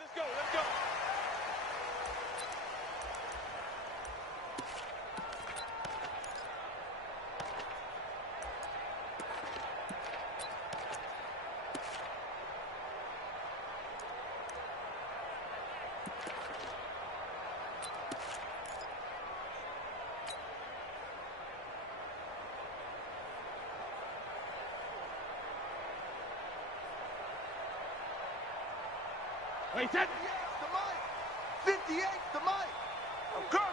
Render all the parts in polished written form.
Let's go, let's go. Wait, that... 58's the mic. I'm coming.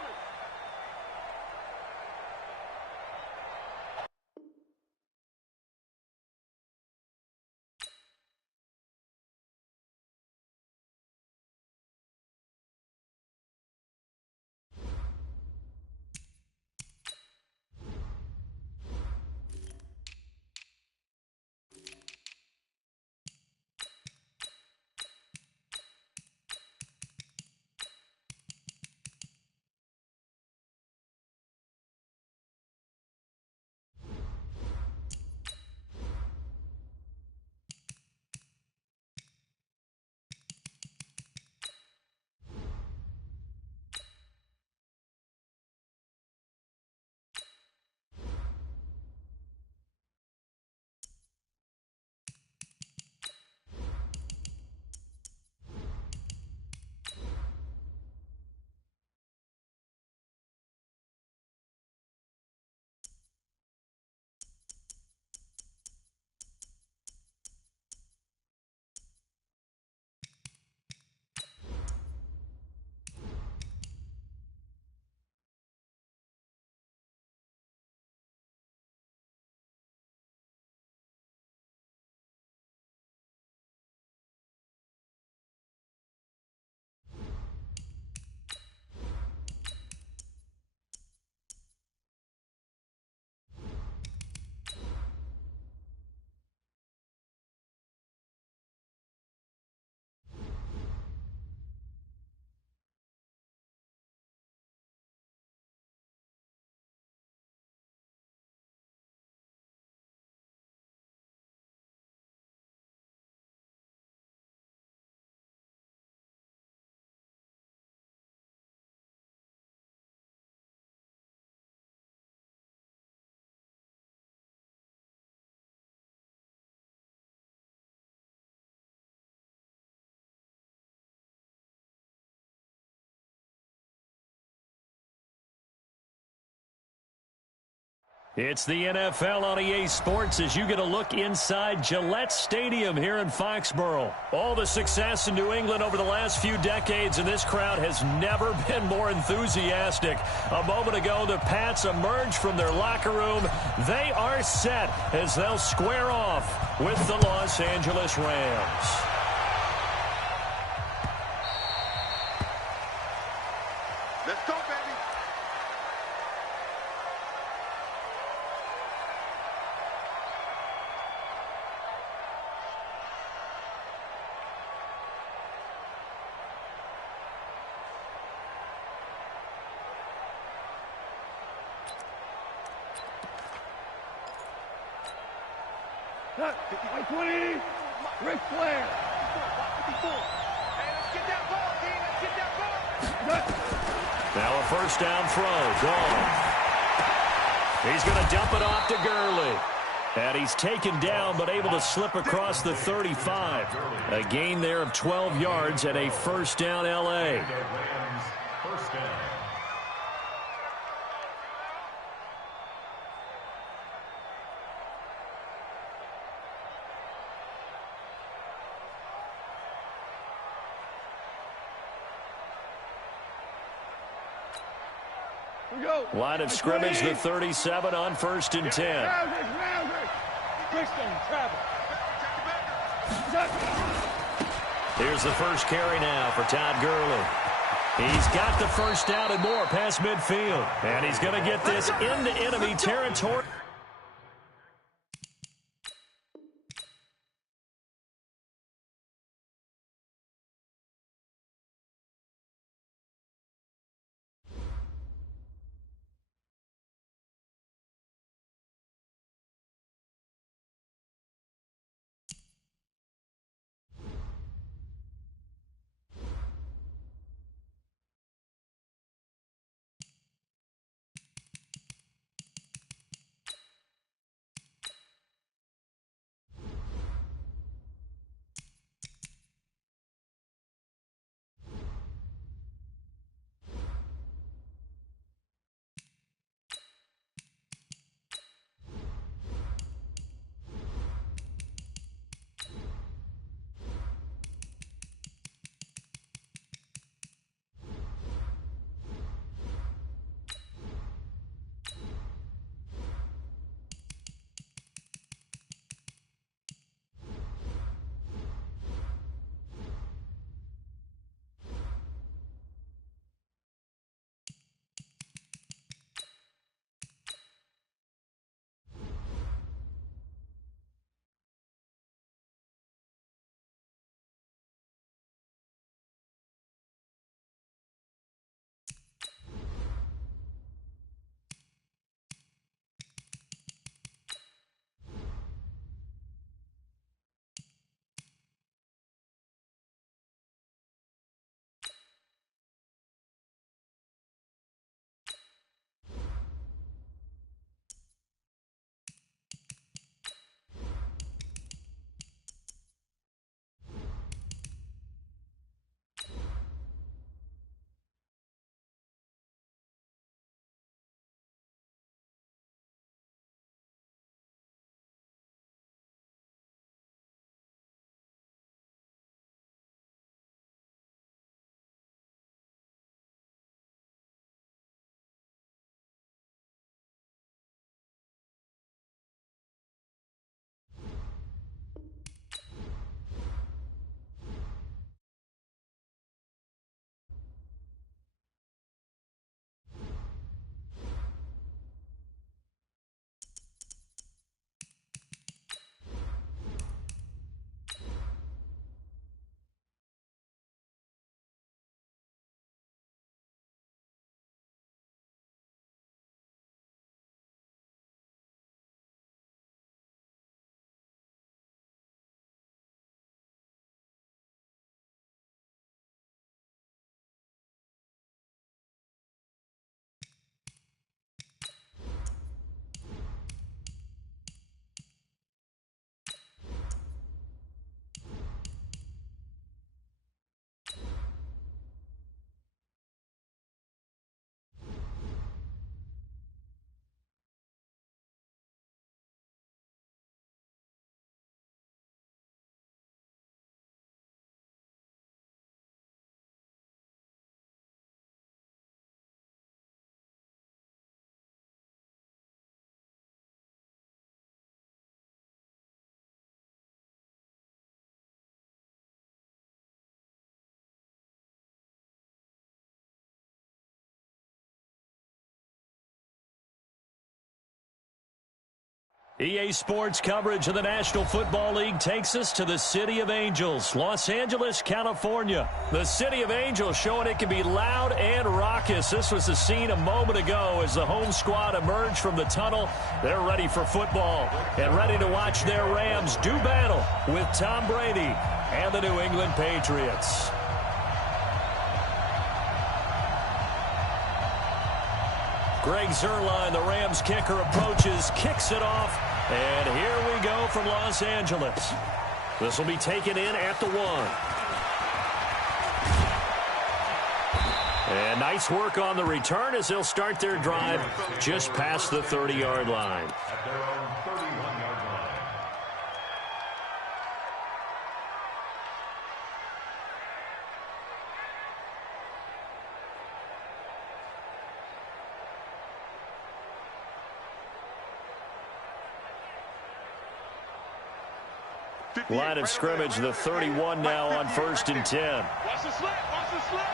It's the NFL on EA Sports as you get a look inside Gillette Stadium here in Foxborough. All the success in New England over the last few decades, and this crowd has never been more enthusiastic. A moment ago, the Pats emerged from their locker room. They are set as they'll square off with the Los Angeles Rams. Let's go, baby. Look, 20, Ric Flair. 54. Hey, let's get that ball, D. Let's get that ball. Now a first down throw. Gone. He's going to dump it off to Gurley. And he's taken down but able to slip across the 35. A gain there of 12 yards and a first down L.A. First down. Line of scrimmage, the 37 on 1st and 10. Here's the first carry now for Todd Gurley. He's got the first down and more past midfield. And he's going to get this into enemy territory. EA Sports coverage of the National Football League takes us to the City of Angels, Los Angeles, California. The City of Angels showing it can be loud and raucous. This was the scene a moment ago as the home squad emerged from the tunnel. They're ready for football and ready to watch their Rams do battle with Tom Brady and the New England Patriots. Greg Zuerlein, the Rams kicker, approaches, kicks it off, and here we go from Los Angeles. This will be taken in at the 1. And nice work on the return as they'll start their drive just past the 30-yard line. At their own 31-yard line. Line of scrimmage, the 31 now on 1st and 10. Watch the slant. Watch the slant.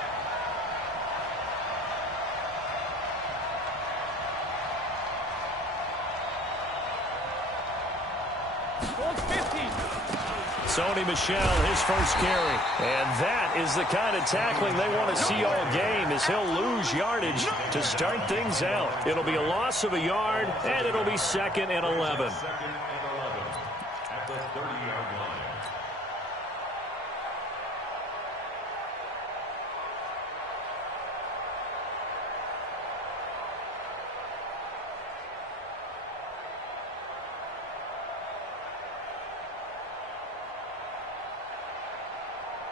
Sony Michel, his first carry. And that is the kind of tackling they want to see all game as he'll lose yardage to start things out. It'll be a loss of a yard, and it'll be 2nd and 11. 2nd and 11 at the 30-yard line.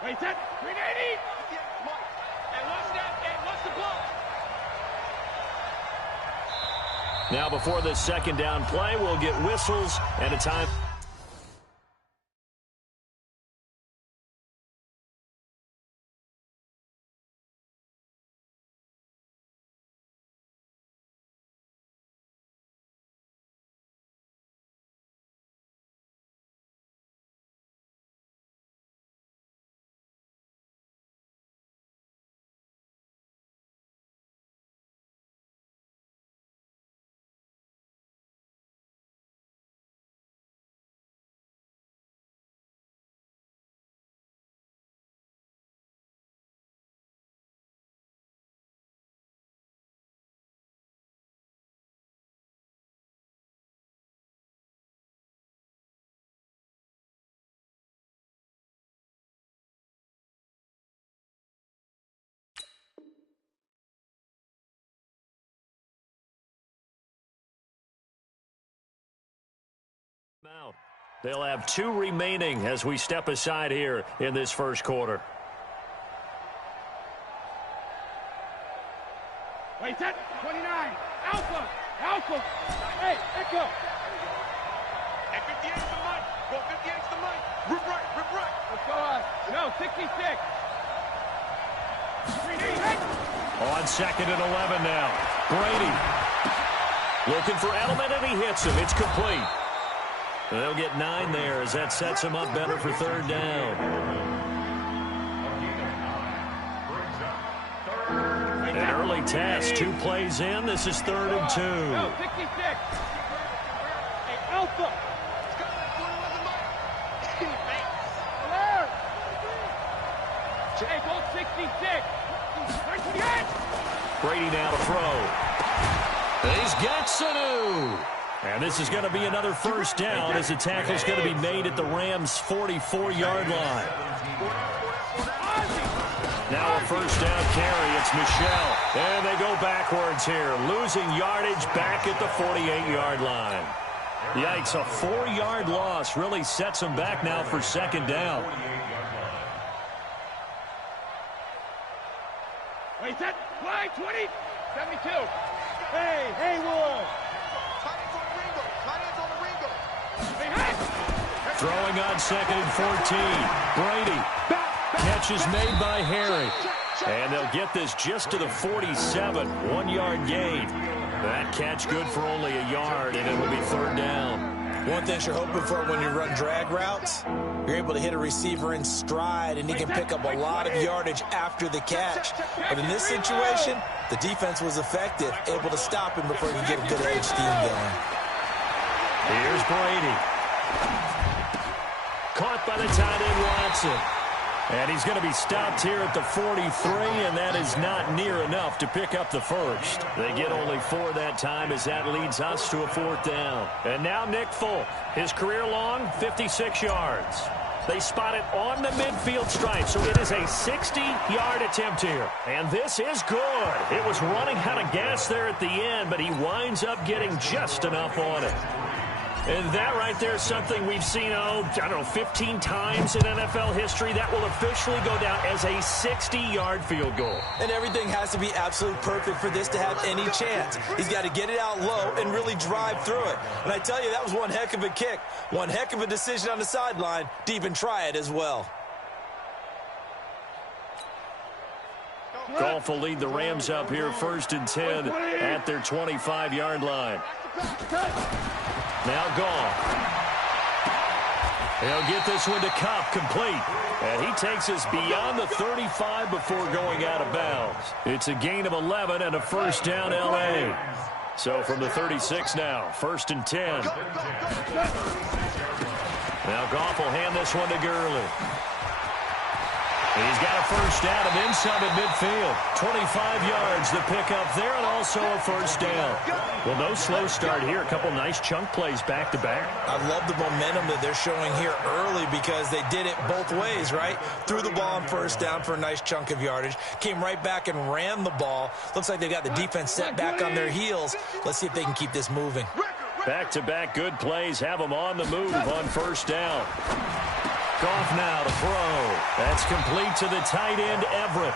Wait, set. 380. And what's that? And what's the block? Now before the 2nd down play, we'll get whistles and a time. They'll have 2 remaining as we step aside here in this first quarter. Wait, set. 29. Alpha. Alpha. Hey, echo. And 58's the money. Go 58's the money. Rip right. Rip right. Let's go on. No, 66. 380. On 2nd and 11 now. Brady looking for Edelman, and he hits him. It's complete. They'll get 9 there as that sets them up better for 3rd down. An early test, 2 plays in. This is 3rd and 2. No, 66. Hey, Alpha. Hey, goal 66. Brady now to throw. He's got Sanu. And this is going to be another 1st down as the tackle's going to be made at the Rams' 44-yard line. Now a 1st down carry. It's Michel. And they go backwards here, losing yardage back at the 48-yard line. Yikes, a 4-yard loss really sets them back now for 2nd down. Wait, set. Line 20. 72. Hey, Haywood. Throwing on 2nd and 14. Brady. Catch is made by Harry. And they'll get this just to the 47. 1-yard gain. That catch good for only a yard, and it'll be 3rd down. One thing you're hoping for when you run drag routes, you're able to hit a receiver in stride, and he can pick up a lot of yardage after the catch. But in this situation, the defense was effective, able to stop him before he could get a good edge scheme going. Here's Brady. Caught by the tight end, Watson. And he's going to be stopped here at the 43, and that is not near enough to pick up the first. They get only 4 that time as that leads us to a 4th down. And now Nick Folk, his career long, 56 yards. They spot it on the midfield stripe, so it is a 60-yard attempt here. And this is good. It was running out of gas there at the end, but he winds up getting just enough on it. And that right there is something we've seen, 15 times in NFL history. That will officially go down as a 60-yard field goal. And everything has to be absolutely perfect for this to have any chance. He's got to get it out low and really drive through it. And I tell you, that was one heck of a kick. One heck of a decision on the sideline to even try it as well. Goff will lead the Rams up here 1st and 10 at their 25-yard line. Now Goff. He'll get this one to Kupp, complete. And he takes us beyond the 35 before going out of bounds. It's a gain of 11 and a 1st down L.A. So from the 36 now, 1st and 10. Now Goff will hand this one to Gurley. And he's got a 1st down and then some at midfield. 25 yards the pickup there, and also a 1st down. Well, no slow start here. A couple nice chunk plays back-to-back. I love the momentum that they're showing here early because they did it both ways, right? Threw the ball on 1st down for a nice chunk of yardage. Came right back and ran the ball. Looks like they've got the defense set back on their heels. Let's see if they can keep this moving. Back-to-back good plays have them on the move on 1st down. Goff now to throw. That's complete to the tight end, Everett.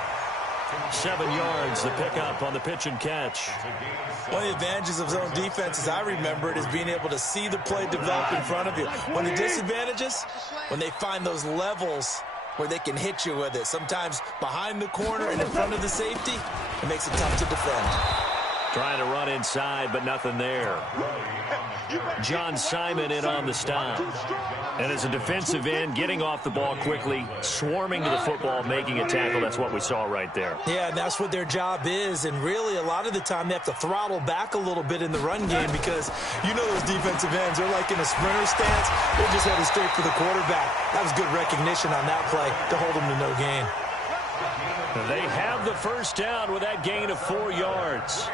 7 yards, the pickup on the pitch and catch. One of the advantages of zone defense, as I remember it, is being able to see the play develop in front of you. One of the disadvantages, when they find those levels where they can hit you with it. Sometimes behind the corner and in front of the safety, it makes it tough to defend. Trying to run inside, but nothing there. John Simon in on the stop. And as a defensive end, getting off the ball quickly, swarming to the football, making a tackle, that's what we saw right there. Yeah, and that's what their job is. And really, a lot of the time, they have to throttle back a little bit in the run game because you know those defensive ends, they're like in a sprinter stance. They're just headed straight for the quarterback. That was good recognition on that play to hold them to no gain. They have the 1st down with that gain of 4 yards.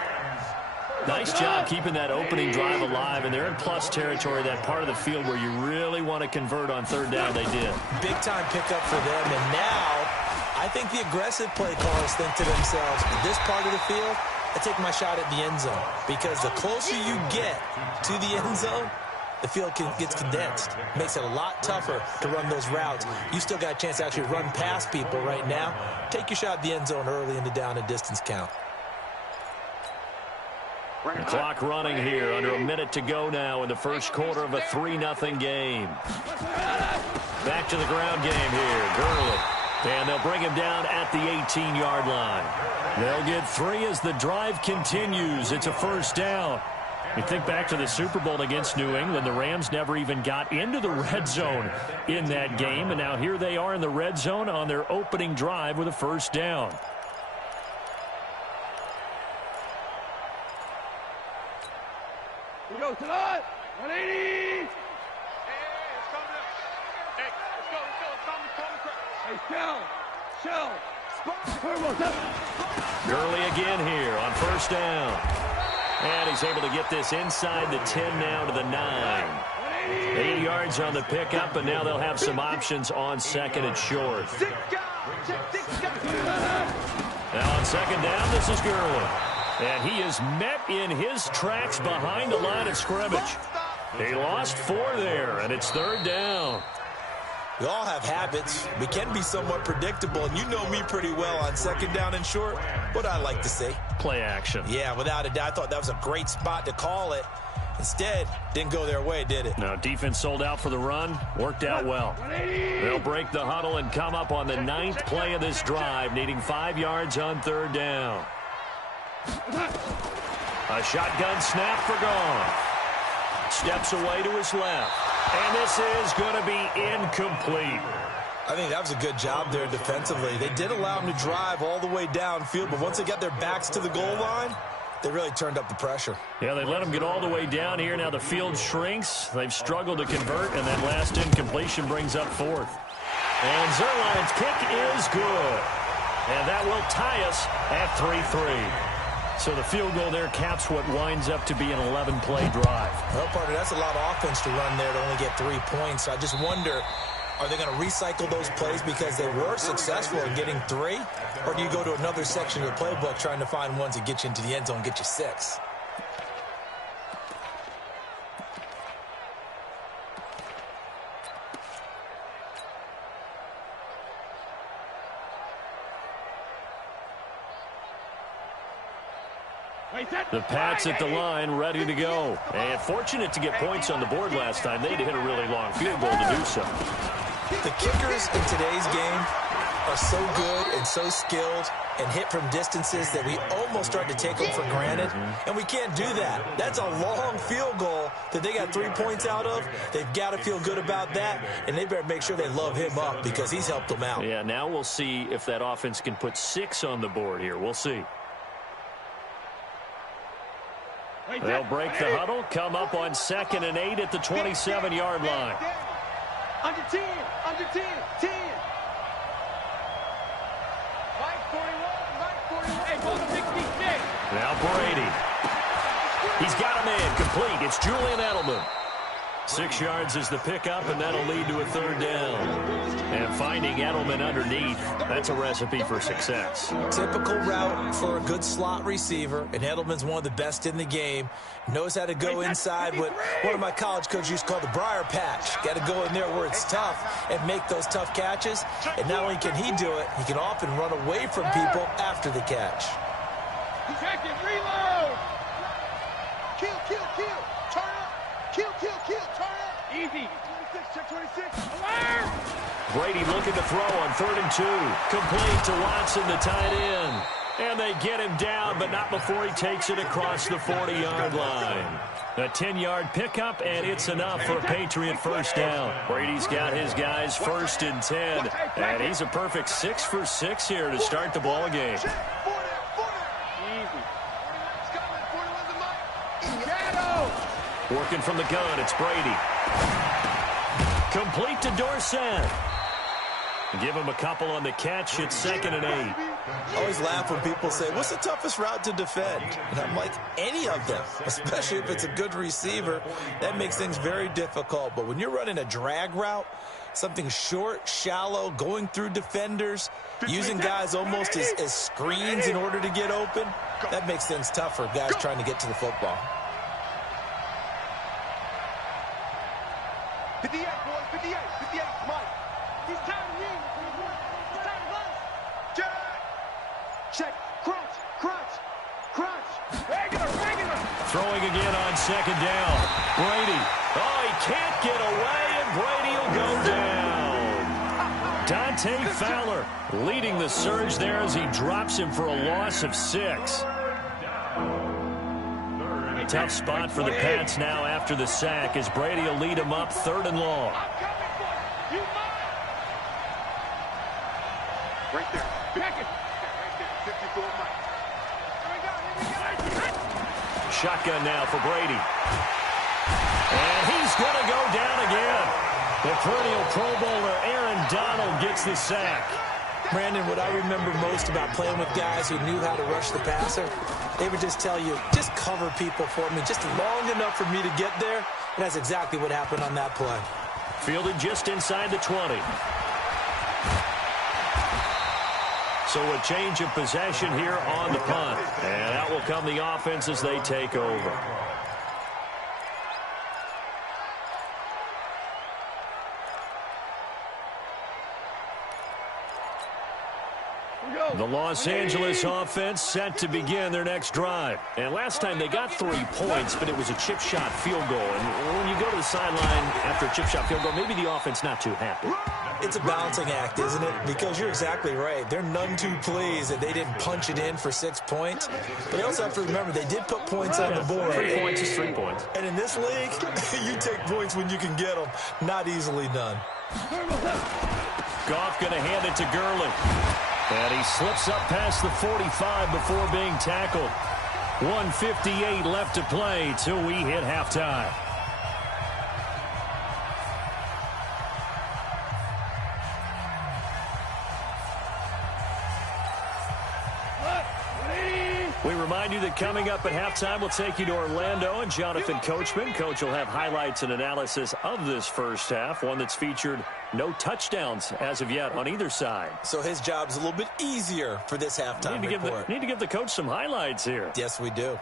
Nice job keeping that opening drive alive, and they're in plus territory, that part of the field where you really want to convert on 3rd down. They did. Big-time pickup for them, and now I think the aggressive play callers think to themselves, this part of the field, I take my shot at the end zone, because the closer you get to the end zone, the field gets condensed. Makes it a lot tougher to run those routes. You still got a chance to actually run past people right now. Take your shot at the end zone early in the down and distance count. The clock running here, under a minute to go now in the 1st quarter of a 3-0 game. Back to the ground game here, Gurley. And they'll bring him down at the 18-yard line. They'll get 3 as the drive continues. It's a 1st down. You think back to the Super Bowl against New England, the Rams never even got into the red zone in that game. And now here they are in the red zone on their opening drive with a 1st down. We go to that. 180. Hey, it's coming up. Hey, let's go. Hey, Shell. Gurley again here on 1st down. And he's able to get this inside the 10 now to the 9. 8 yards on the pickup, and now they'll have some options on 2nd and short. Now on 2nd down, this is Gurley. And he is met in his tracks behind the line of scrimmage. He lost 4 there, and it's 3rd down. We all have habits. We can be somewhat predictable, and you know me pretty well on 2nd down and short. What I like to say? Play action. Yeah, without a doubt. I thought that was a great spot to call it. Instead, didn't go their way, did it? No, defense sold out for the run. Worked out well. They'll break the huddle and come up on the 9th play of this drive, needing 5 yards on 3rd down. A shotgun snap for Goff. Steps away to his left. And this is going to be incomplete. I think that was a good job there defensively. They did allow him to drive all the way downfield, but once they got their backs to the goal line, They really turned up the pressure. Yeah, they let them get all the way down here. Now the field shrinks. They've struggled to convert, and that last incompletion brings up fourth. And Zuerlein's kick is good. And that will tie us at 3-3. So the field goal there caps what winds up to be an 11-play drive. Well, partner, that's a lot of offense to run there to only get 3 points. So I just wonder, are they going to recycle those plays because they were successful in getting 3? Or do you go to another section of the playbook trying to find ones that get you into the end zone and get you 6? The Pats at the line, ready to go. And fortunate to get points on the board last time. They'd hit a really long field goal to do so. The kickers in today's game are so good and so skilled and hit from distances that we almost start to take them for granted. And we can't do that. That's a long field goal that they got 3 points out of. They've got to feel good about that, and they better make sure they love him up because he's helped them out. Yeah, now we'll see if that offense can put 6 on the board here. We'll see. They'll break the huddle, come up on 2nd and 8 at the 27-yard line. Under 10, under 10, 10. Mike 41, hey, go to 66. Now Brady. He's got him in, complete. It's Julian Edelman. 6 yards is the pickup, and that'll lead to a 3rd down. And finding Edelman underneath, that's a recipe for success. Typical route for a good slot receiver, and Edelman's one of the best in the game. Knows how to go inside what one of my college coaches used to call the briar patch. Got to go in there where it's tough and make those tough catches. And not only can he do it, he can often run away from people after the catch. Check it, reload. Kill, kill, kill. Turn up. Kill, kill, kill. Turn up. Easy. 26, check 26. Alert! Brady looking to throw on 3rd and 2. Complete to Watson, the tight end. And they get him down, but not before he takes it across the 40-yard line. A 10-yard pickup, and it's enough for a Patriot 1st down. Brady's got his guys 1st and 10, and he's a perfect 6 for 6 here to start the ball game. Working from the gun, it's Brady. Complete to Dorsett. Give him a couple on the catch. It's 2nd and 8. I always laugh when people say, what's the toughest route to defend? And I'm like, any of them, especially if it's a good receiver. That makes things very difficult. But when you're running a drag route, something short, shallow, going through defenders, using guys almost as screens in order to get open, that makes things tough for guys trying to get to the football. 58, boys, 58, 58, Mike. He's time to win. He's time to run. Check, crunch, crunch, crunch. Regular. Throwing again on 2nd down. Brady. Oh, he can't get away, and Brady will go down. Dante Fowler leading the surge there as he drops him for a loss of 6. Tough spot for the Pats now after the sack as Brady will lead them up 3rd and long. Right there. Back it. Right there. 54 Mike. Shotgun now for Brady. And he's going to go down again. The perennial Pro Bowler Aaron Donald gets the sack. Brandon, what I remember most about playing with guys who knew how to rush the passer, they would just tell you, just cover people for me, just long enough for me to get there. And that's exactly what happened on that play. Fielded just inside the 20. So a change of possession here on the punt. And out will come the offense as they take over. The Los Angeles offense set to begin their next drive. And last time they got 3 points, but it was a chip shot field goal. And when you go to the sideline after a chip shot field goal, maybe the offense not too happy. It's a balancing act, isn't it? Because you're exactly right. They're none too pleased that they didn't punch it in for 6 points. But you also have to remember they did put points on the board. 3 points is 3 points. And in this league, you take points when you can get them. Not easily done. Goff going to hand it to Gurley. And he slips up past the 45 before being tackled. 1:58 left to play till we hit halftime. We remind you that coming up at halftime, we'll take you to Orlando and Jonathan Coachman. Coach will have highlights and analysis of this first half, one that's featured no touchdowns as of yet on either side. So his job's a little bit easier for this halftime report. Need to give the coach some highlights here. Yes, we do.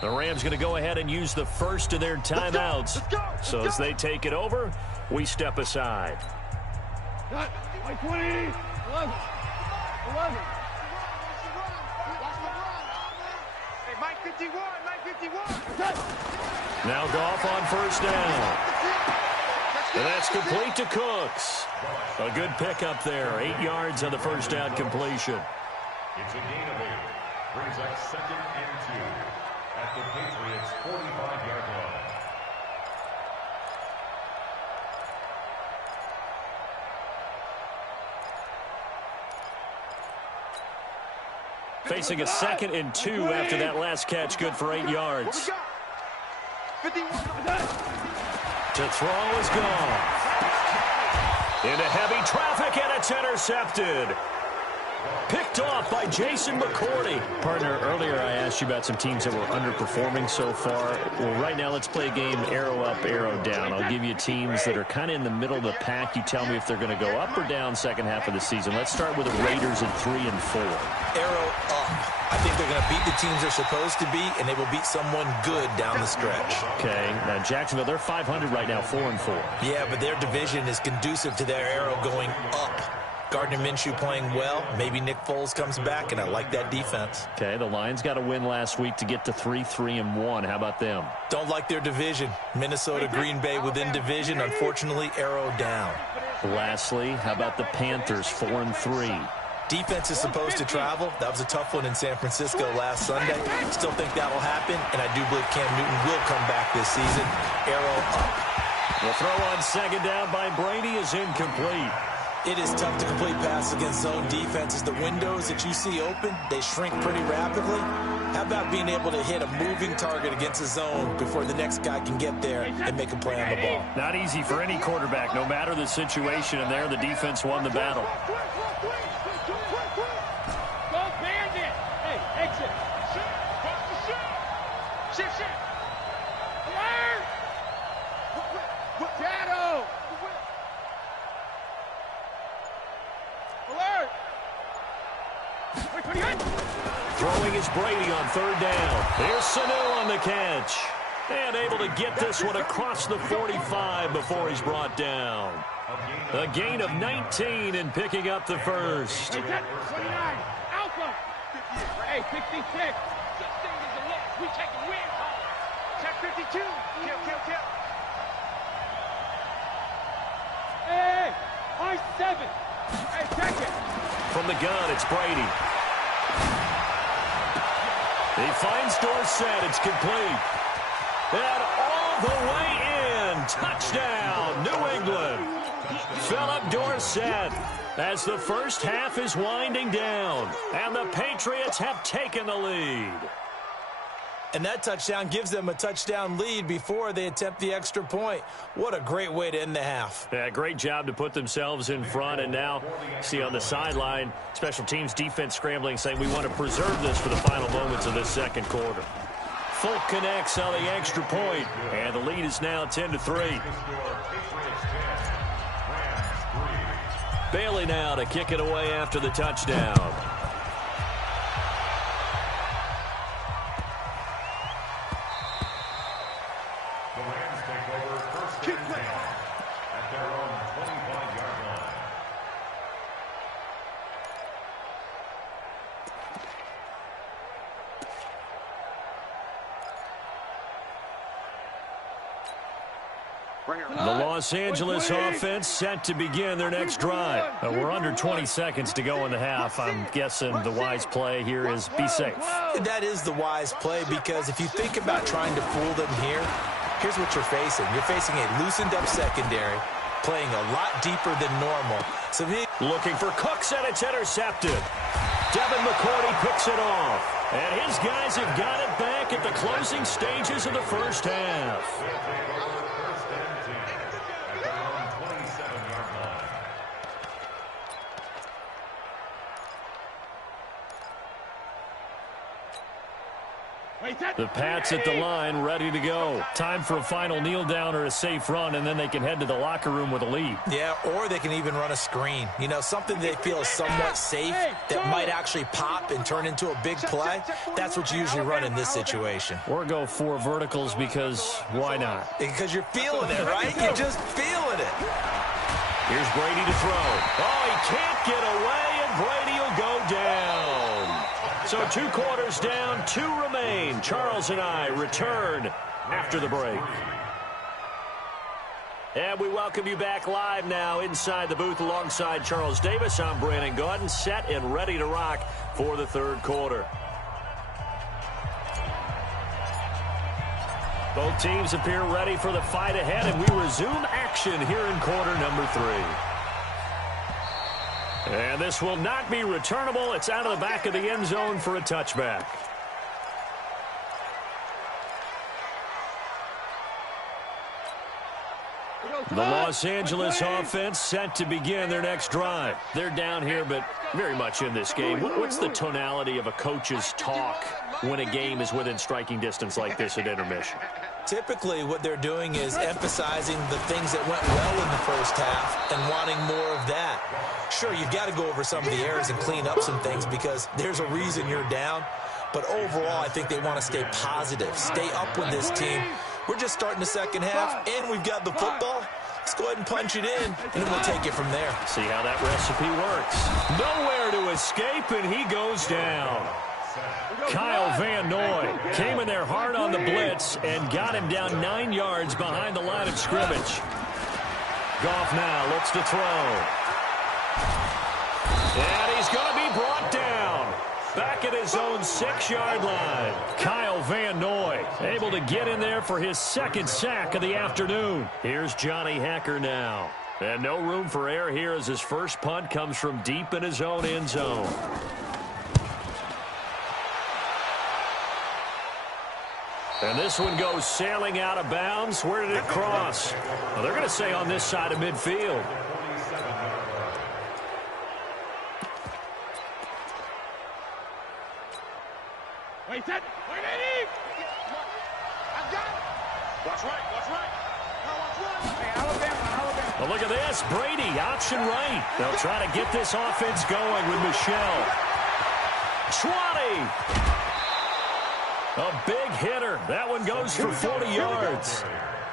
The Rams going to go ahead and use the first of their timeouts. So as they take it over, we step aside. 20, 11, 11. Hey, Mike 51, Mike 51. Now Goff on first down. And that's complete to Cooks. A good pickup there. 8 yards on the first down completion. It's a gain of 8. Brings up 2nd and 2 at the Patriots' 45-yard line. Facing a 2nd and 2 after that last catch, good for 8 yards. 51. To throw is gone. Into heavy traffic, and it's intercepted. Picked off by Jason McCourty. Partner, earlier I asked you about some teams that were underperforming so far. Well, right now let's play a game arrow up, arrow down. I'll give you teams that are kind of in the middle of the pack. You tell me if they're going to go up or down second half of the season. Let's start with the Raiders at 3 and 4. Arrow up. I think they're going to beat the teams they're supposed to beat, and they will beat someone good down the stretch. Okay, now Jacksonville, they're 500 right now, 4 and 4. Yeah, but their division is conducive to their arrow going up. Gardner Minshew playing well. Maybe Nick Foles comes back, and I like that defense. Okay, the Lions got a win last week to get to 3-3 and 1. How about them? Don't like their division. Minnesota, Green Bay within division. Unfortunately, arrow down. Lastly, how about the Panthers, 4 and 3? Defense is supposed to travel. That was a tough one in San Francisco last Sunday. Still think that'll happen, and I do believe Cam Newton will come back this season. Arrow up. The throw on second down by Brady is incomplete. It is tough to complete passes against zone defenses. The windows that you see open, they shrink pretty rapidly. How about being able to hit a moving target against a zone before the next guy can get there and make a play on the ball? Not easy for any quarterback, no matter the situation, and there the defense won the battle. Throwing is Brady on third down. Here's Sanu on the catch. And able to get this one across the 45 before he's brought down. A gain of 19 in picking up the first. 29, Alpha. Hey, 66. We taking win. Check 52. Kill. Hey, I-7. Hey, check it. From the gun, it's Brady. He finds Dorsett. It's complete. And all the way in. Touchdown, New England. Philip Dorsett as the first half is winding down. And the Patriots have taken the lead. And that touchdown gives them a touchdown lead before they attempt the extra point. What a great way to end the half. Yeah, great job to put themselves in front. And now, see on the sideline, special teams defense scrambling, saying we want to preserve this for the final moments of this second quarter. Folk connects on the extra point, and the lead is now 10-3. Bailey now to kick it away after the touchdown. The Los Angeles offense set to begin their next drive. We're under 20 seconds to go in the half. I'm guessing the wise play here is be safe. That is the wise play, because if you think about trying to fool them here, here's what you're facing. You're facing a loosened up secondary. playing a lot deeper than normal. So looking for Cooks, and it's intercepted. Devin McCourty picks it off. And his guys have got it back at the closing stages of the first half. The Pats at the line, ready to go. Time for a final kneel down or a safe run, and then they can head to the locker room with a lead. Yeah, or they can even run a screen. You know, something they feel is somewhat safe that might actually pop and turn into a big play. That's what you usually run in this situation. Or go 4 verticals because why not? Because you're feeling it, right? You're just feeling it. Here's Brady to throw. Oh, he can't get away, and Brady will go down. So 2 quarters down, 2 remain. Charles and I return after the break. And we welcome you back live now inside the booth alongside Charles Davis. I'm Brandon Gaudin, set and ready to rock for the 3rd quarter. Both teams appear ready for the fight ahead, and we resume action here in quarter number 3. And this will not be returnable. It's out of the back of the end zone for a touchback. The Los Angeles offense set to begin their next drive. They're down here, but very much in this game. What's the tonality of a coach's talk when a game is within striking distance like this at intermission? Typically, what they're doing is emphasizing the things that went well in the first half and wanting more of that. Sure, you've got to go over some of the errors and clean up some things because there's a reason you're down. But overall, I think they want to stay positive, stay up with this team. We're just starting the second half, and we've got the football. Let's go ahead and punch it in, and then we'll take it from there. See how that recipe works. Nowhere to escape, and he goes down. Kyle Van Noy came in there hard on the blitz and got him down 9 yards behind the line of scrimmage. Goff now looks to throw. And he's going to be brought down. Back at his own 6-yard line. Kyle Van Noy able to get in there for his 2nd sack of the afternoon. Here's Johnny Hacker now. And no room for error here as his first punt comes from deep in his own end zone. And this one goes sailing out of bounds. Where did it cross? Well, they're going to say on this side of midfield. Wait, that. Wait, I've got it. Watch right, watch right. No, watch right. Hey, Alabama. Well, look at this. Brady, option right. They'll try to get this offense going with Michelle. 20. A big hitter. That one goes for 40 yards.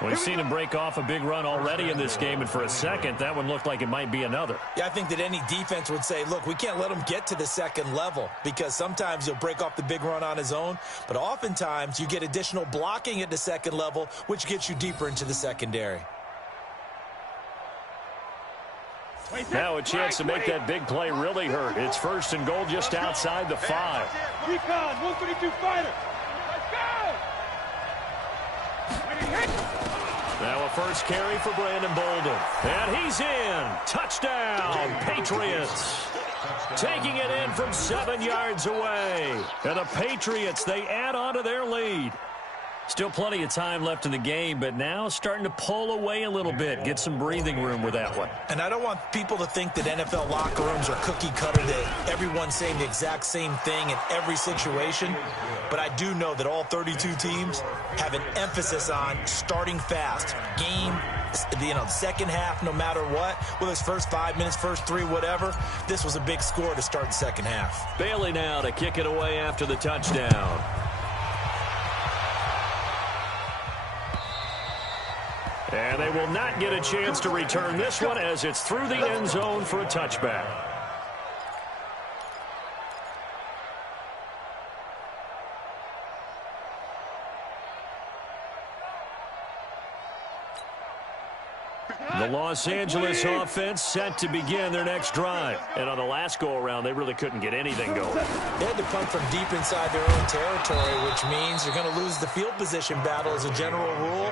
We've seen him break off a big run already in this game, and for a second, that one looked like it might be another. Yeah, I think that any defense would say, look, we can't let him get to the second level because sometimes he'll break off the big run on his own, but oftentimes you get additional blocking at the second level, which gets you deeper into the secondary. Now a chance to make that big play really hurt. It's 1st and goal just outside the 5. Recon, 132 fighter. Now a first carry for Brandon Bolden. And he's in. Touchdown, Patriots. Taking it in from 7 yards away. And the Patriots, they add on to their lead. Still plenty of time left in the game, but now starting to pull away a little bit. Get some breathing room with that one. And I don't want people to think that NFL locker rooms are cookie cutter, that everyone's saying the exact same thing in every situation. But I do know that all 32 teams have an emphasis on starting fast. Game, second half, no matter what. Whether it's first 5 minutes, first 3, whatever. This was a big score to start the second half. Bailey now to kick it away after the touchdown. And they will not get a chance to return this one as it's through the end zone for a touchback. The Los Angeles offense set to begin their next drive. And on the last go-around, they really couldn't get anything going. They had to punt from deep inside their own territory, which means you're going to lose the field position battle as a general rule.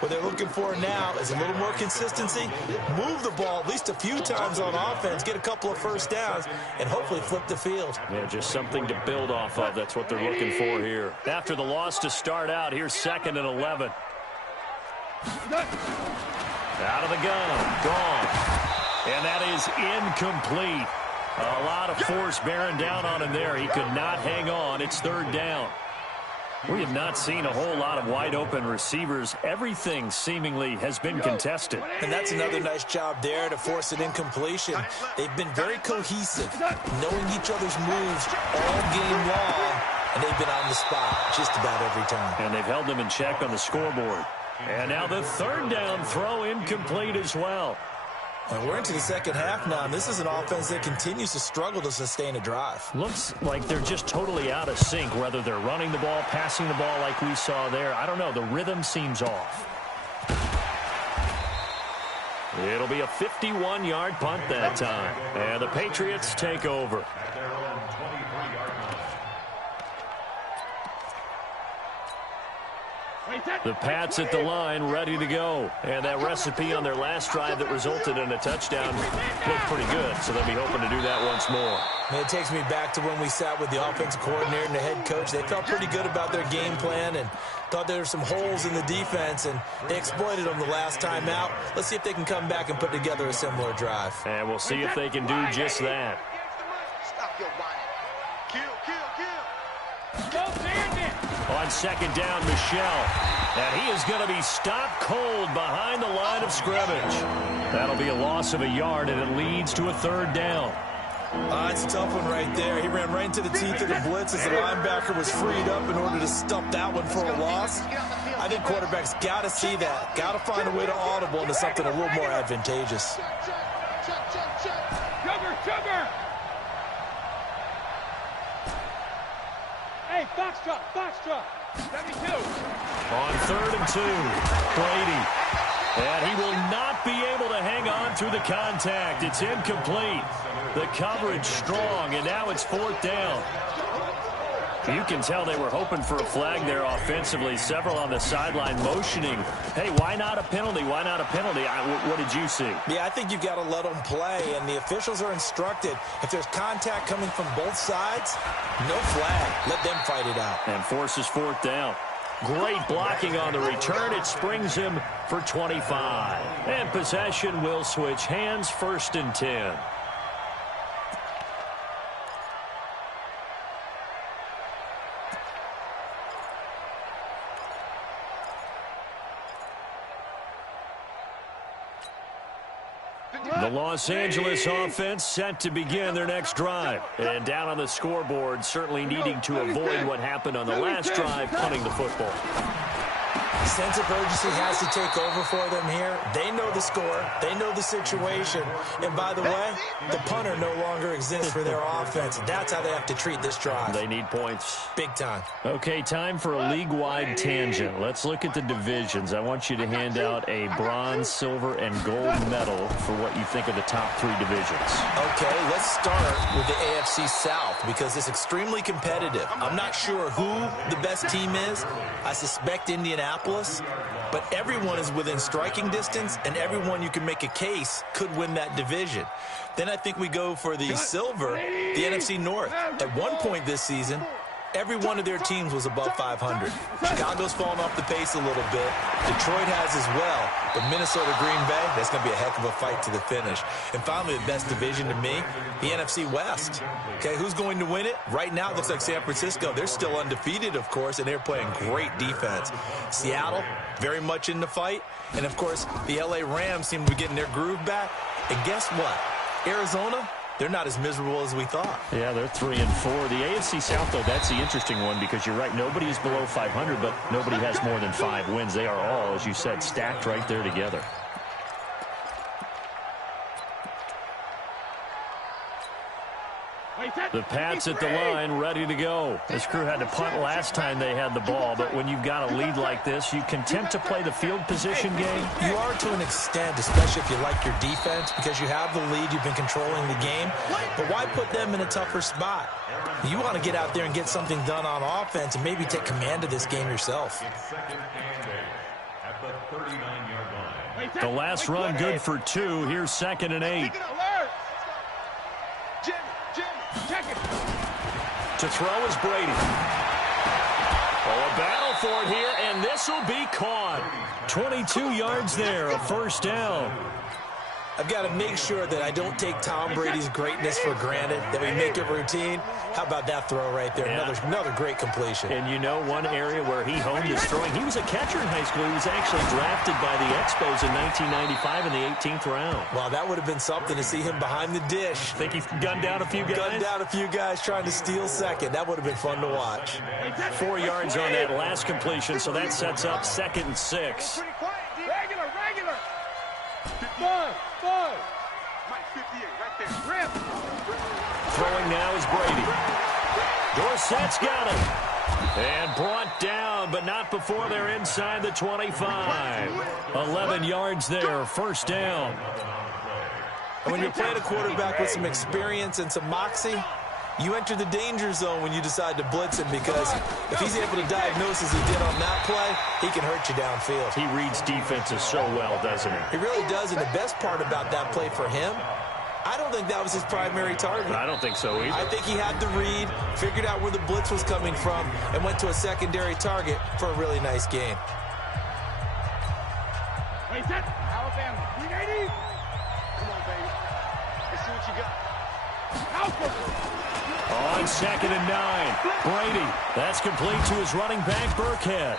What they're looking for now is a little more consistency, move the ball at least a few times on offense, get a couple of first downs, and hopefully flip the field. Yeah, just something to build off of. That's what they're looking for here. After the loss to start out, here's 2nd and 11. Out of the gun, gone. And that is incomplete. A lot of force bearing down on him there. He could not hang on. It's 3rd down. We have not seen a whole lot of wide-open receivers. Everything seemingly has been contested. And that's another nice job there to force an incompletion. They've been very cohesive, knowing each other's moves all game long, and they've been on the spot just about every time. And they've held them in check on the scoreboard. And now the 3rd down throw incomplete as well. And we're into the second half now, and this is an offense that continues to struggle to sustain a drive. Looks like they're just totally out of sync, whether they're running the ball, passing the ball like we saw there. I don't know. The rhythm seems off. It'll be a 51-yard punt that time. And the Patriots take over. The Pats at the line, ready to go. And that recipe on their last drive that resulted in a touchdown looked pretty good, so they'll be hoping to do that once more. And it takes me back to when we sat with the offensive coordinator and the head coach. They felt pretty good about their game plan and thought there were some holes in the defense, and they exploited them the last time out. Let's see if they can come back and put together a similar drive. And we'll see if they can do just that. Stop your whining. Kill. On 2nd down, Michelle. And he is going to be stopped cold behind the line of scrimmage. That'll be a loss of a yard, and it leads to a 3rd down. It's a tough one right there. He ran right into the teeth of the blitz as the linebacker was freed up in order to stop that one for a loss. I think quarterbacks got to see that. Got to find a way to audible into something a little more advantageous. Sugar! Hey, box truck. 72. On 3rd and 2, Brady. And he will not be able to hang on through the contact. It's incomplete. The coverage strong, and now it's 4th down. You can tell they were hoping for a flag there offensively. Several on the sideline motioning, hey, why not a penalty? Why not a penalty? What did you see? Yeah, I think you've got to let them play, and the officials are instructed. If there's contact coming from both sides, no flag. Let them fight it out. And forces 4th down. Great blocking on the return. It springs him for 25. And possession will switch hands, 1st and 10. The Los Angeles offense set to begin their next drive. And down on the scoreboard, certainly needing to avoid what happened on the last drive, punting the football. Sense of urgency has to take over for them here. They know the score. They know the situation. And by the way, the punter no longer exists for their offense. That's how they have to treat this drive. They need points. Big time. Okay, time for a league-wide tangent. Let's look at the divisions. I want you to hand out a bronze, silver, and gold medal for what you think of the top 3 divisions. Okay, let's start with the AFC South because it's extremely competitive. I'm not sure who the best team is. I suspect Indianapolis. But everyone is within striking distance, and everyone you can make a case could win that division. Then I think we go for the silver, the NFC North. At one point this season, every one of their teams was above 500. Chicago's fallen off the pace a little bit. Detroit has as well. But Minnesota, Green Bay, that's going to be a heck of a fight to the finish. And finally, the best division to me, the NFC West. Okay, who's going to win it? Right now, it looks like San Francisco. They're still undefeated, of course, and they're playing great defense. Seattle, very much in the fight. And, of course, the L.A. Rams seem to be getting their groove back. And guess what? Arizona, they're not as miserable as we thought. Yeah, they're 3 and 4. The AFC South, though, that's the interesting one because you're right. Nobody is below 500, but nobody has more than 5 wins. They are all, as you said, stacked right there together. The Pats at the line, ready to go. This crew had to punt last time they had the ball, but when you've got a lead like this, you content to play the field position game? You are to an extent, especially if you like your defense, because you have the lead, you've been controlling the game. But why put them in a tougher spot? You want to get out there and get something done on offense and maybe take command of this game yourself. It's 2nd and 8 at the 39-yard line. The last run good for 2. Here's 2nd and 8. To throw is Brady. Oh, a battle for it here, and this will be caught. 22 yards there, a first down. I've got to make sure that I don't take Tom Brady's greatness for granted, that we make it routine. How about that throw right there? Yeah. Another great completion. And you know one area where he honed his throwing? He was a catcher in high school. He was actually drafted by the Expos in 1995 in the 18th round. Well, that would have been something to see him behind the dish. Think he gunned down a few guys? Gunned down a few guys trying to steal second. That would have been fun to watch. 4 yards on that last completion, so that sets up 2nd and 6. Regular. Five. Mike, 58, right there. Rip. Throwing now is Brady. Dorsett's got him. And brought down, but not before they're inside the 25. 11 yards there, first down. And when you're playing a quarterback with some experience and some moxie, you enter the danger zone when you decide to blitz him, because if he's able to diagnose as he did on that play, he can hurt you downfield. He reads defenses so well, doesn't he? He really does, and the best part about that play for him, I don't think that was his primary target. I don't think so either. I think he had the read, figured out where the blitz was coming from, and went to a secondary target for a really nice gain. Wait, set. Alabama. 380. Come on, baby. Let's see what you got. On 2nd and 9, Brady. That's complete to his running back, Burkhead.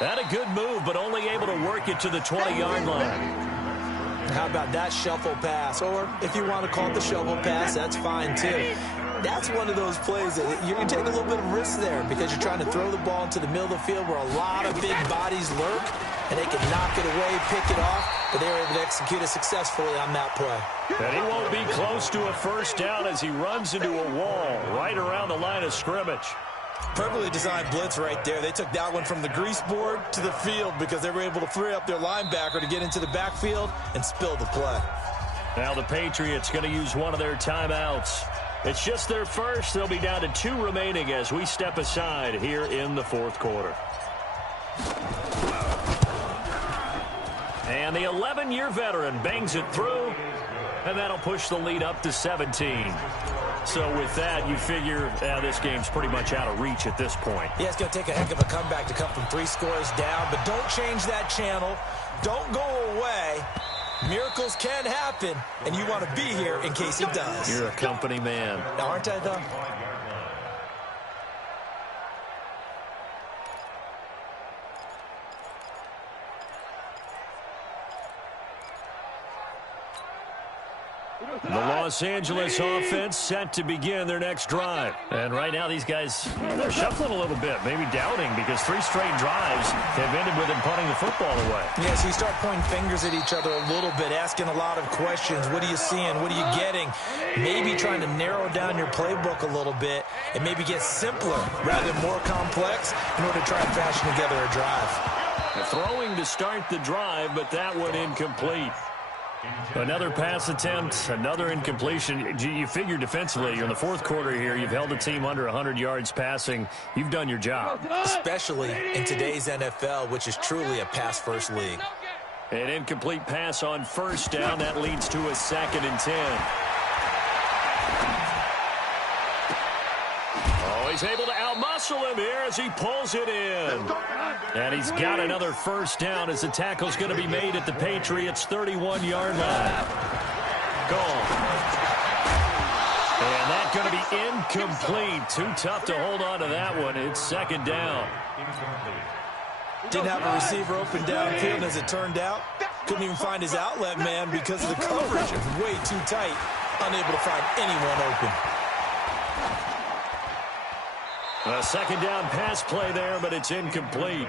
That a good move, but only able to work it to the 20-yard line. How about that shuffle pass? Or if you want to call it the shovel pass, that's fine too. That's one of those plays that you're going to take a little bit of risk there, because you're trying to throw the ball into the middle of the field where a lot of big bodies lurk, and they can knock it away, pick it off, but they were able to execute it successfully on that play. And he won't be close to a first down as he runs into a wall right around the line of scrimmage. Perfectly designed blitz right there. They took that one from the grease board to the field because they were able to free up their linebacker to get into the backfield and spill the play. Now the Patriots going to use one of their timeouts. It's just their first. They'll be down to 2 remaining as we step aside here in the 4th quarter. And the 11-year veteran bangs it through, and that'll push the lead up to 17. So with that, you figure this game's pretty much out of reach at this point. Yeah, it's going to take a heck of a comeback to come from 3 scores down, but don't change that channel. Don't go away. Miracles can happen, and you want to be here in case it does. You're a company man. Aren't I, though? The Los Angeles offense set to begin their next drive. And right now these guys, they're shuffling a little bit, maybe doubting, because 3 straight drives have ended with them punting the football away. Yeah, so you start pointing fingers at each other a little bit, asking a lot of questions. What are you seeing? What are you getting? Maybe trying to narrow down your playbook a little bit and maybe get simpler rather than more complex in order to try and fashion together a drive. Throwing to start the drive, but that one incomplete. Another pass attempt, another incompletion. You figure defensively, you're in the 4th quarter here. You've held the team under 100 yards passing. You've done your job. Especially in today's NFL, which is truly a pass-first league. An incomplete pass on first down. That leads to a 2nd and 10. Oh, he's able to outmuscle him here as he pulls it in. And he's got another first down as the tackle's going to be made at the Patriots' 31-yard line. Gone. And that's going to be incomplete. Too tough to hold on to that one. It's 2nd down. Didn't have a receiver open downfield, as it turned out. Couldn't even find his outlet man because of the coverage. It was way too tight. Unable to find anyone open. A 2nd down pass play there, but it's incomplete.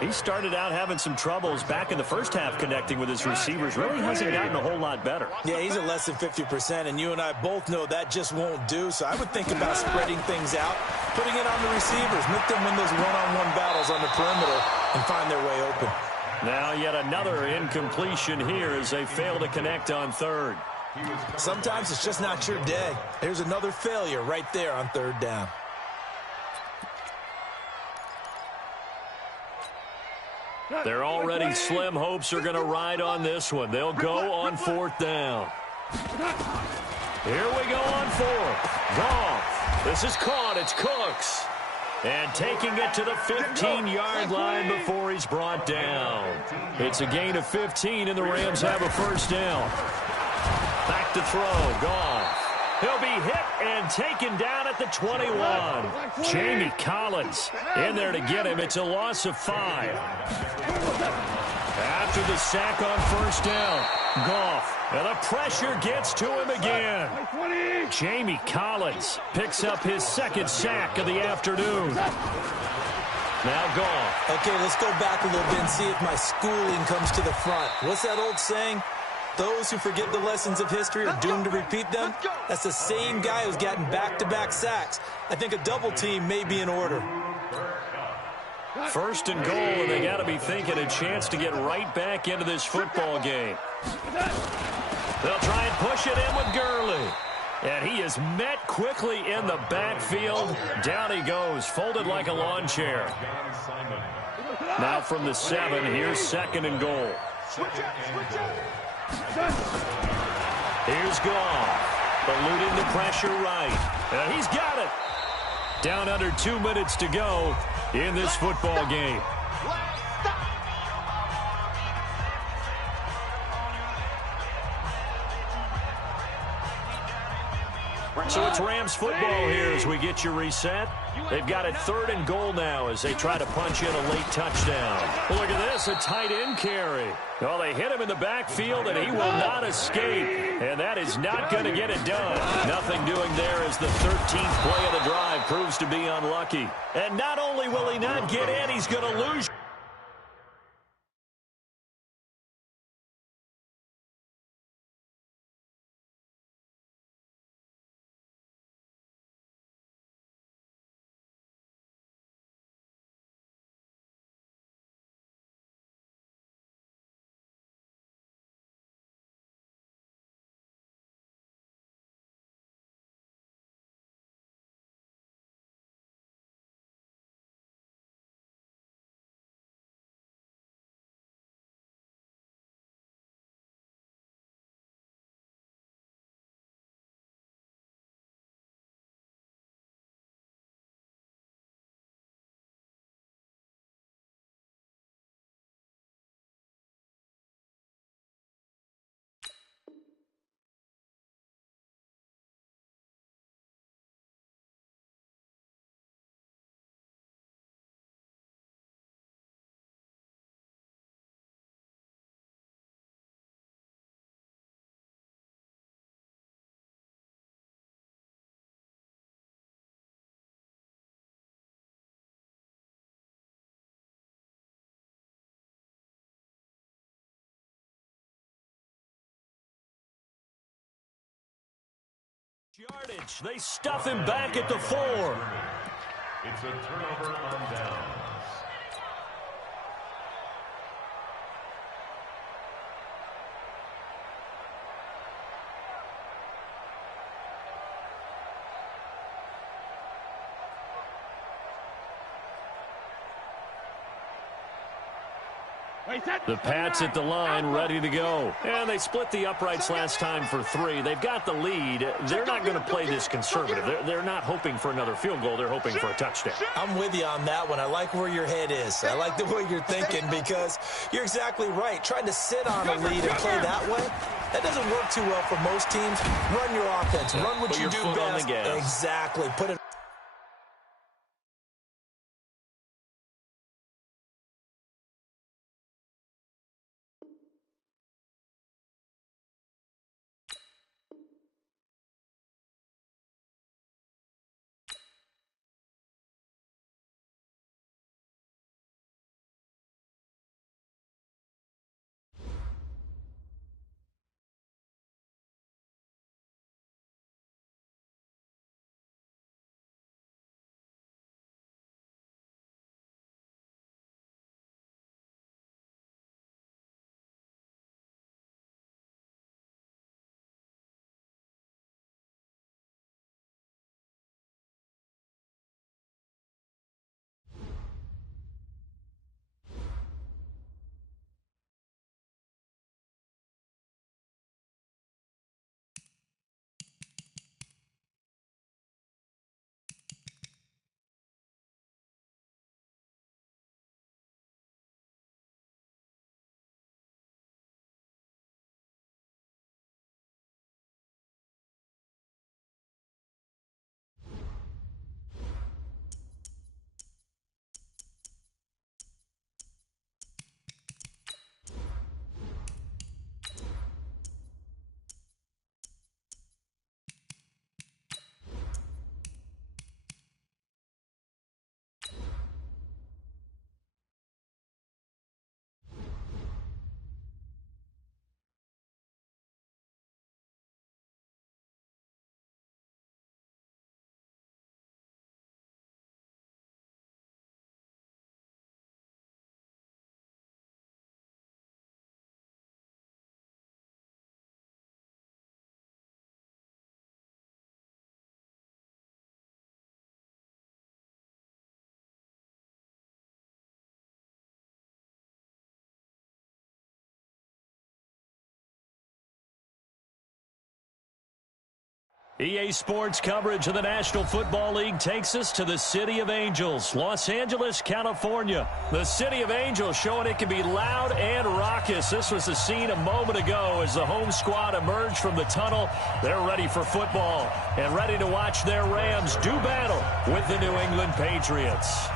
He started out having some troubles back in the first half connecting with his receivers. Really hasn't gotten a whole lot better. Yeah, he's at less than 50%, and you and I both know that just won't do. So I would think about spreading things out, putting it on the receivers, make them win those one-on-one battles on the perimeter and find their way open. Now yet another incompletion here as they fail to connect on third. Sometimes it's just not your day. There's another failure right there on third down. Their already slim hopes are going to ride on this one. They'll go on fourth down. Here we go on fourth. Goff. This is caught. It's Cooks. And taking it to the 15-yard line before he's brought down. It's a gain of 15, and the Rams have a first down. Back to throw. Goff. He'll be hit and taken down at the 21. Jamie Collins in there to get him. It's a loss of 5. After the sack on first down, Goff. And the pressure gets to him again. Jamie Collins picks up his second sack of the afternoon. Now Goff. Okay, let's go back a little bit and see if my schooling comes to the front. What's that old saying? Those who forget the lessons of history are doomed to repeat them. That's the same guy who's gotten back-to-back sacks. I think a double team may be in order. First and goal, and they got to be thinking a chance to get right back into this football game. They'll try and push it in with Gurley. And he is met quickly in the backfield. Down he goes, folded like a lawn chair. Now from the 7, here's second and goal. Here's Goff, eluding the pressure right. And he's got it. Down under 2 minutes to go in this football game. So it's Rams football here as we get you reset. They've got it third and goal now as they try to punch in a late touchdown. Well, look at this, a tight end carry. Well, they hit him in the backfield, and he will not escape. And that is not going to get it done. Nothing doing there as the 13th play of the drive proves to be unlucky. And not only will he not get in, he's going to lose. Yardage. They stuff him back at the 4. It's a turnover on downs. The Pats at the line, ready to go. And they split the uprights last time for 3. They've got the lead. They're not going to play this conservative. They're not hoping for another field goal. They're hoping for a touchdown. I'm with you on that one. I like where your head is. I like the way you're thinking because you're exactly right. Trying to sit on a lead and play that way, that doesn't work too well for most teams. Run your offense. Run what you do best. Exactly. Put it EA Sports coverage of the National Football League takes us to the City of Angels, Los Angeles, California. The City of Angels showing it can be loud and raucous. This was the scene a moment ago as the home squad emerged from the tunnel. They're ready for football and ready to watch their Rams do battle with the New England Patriots.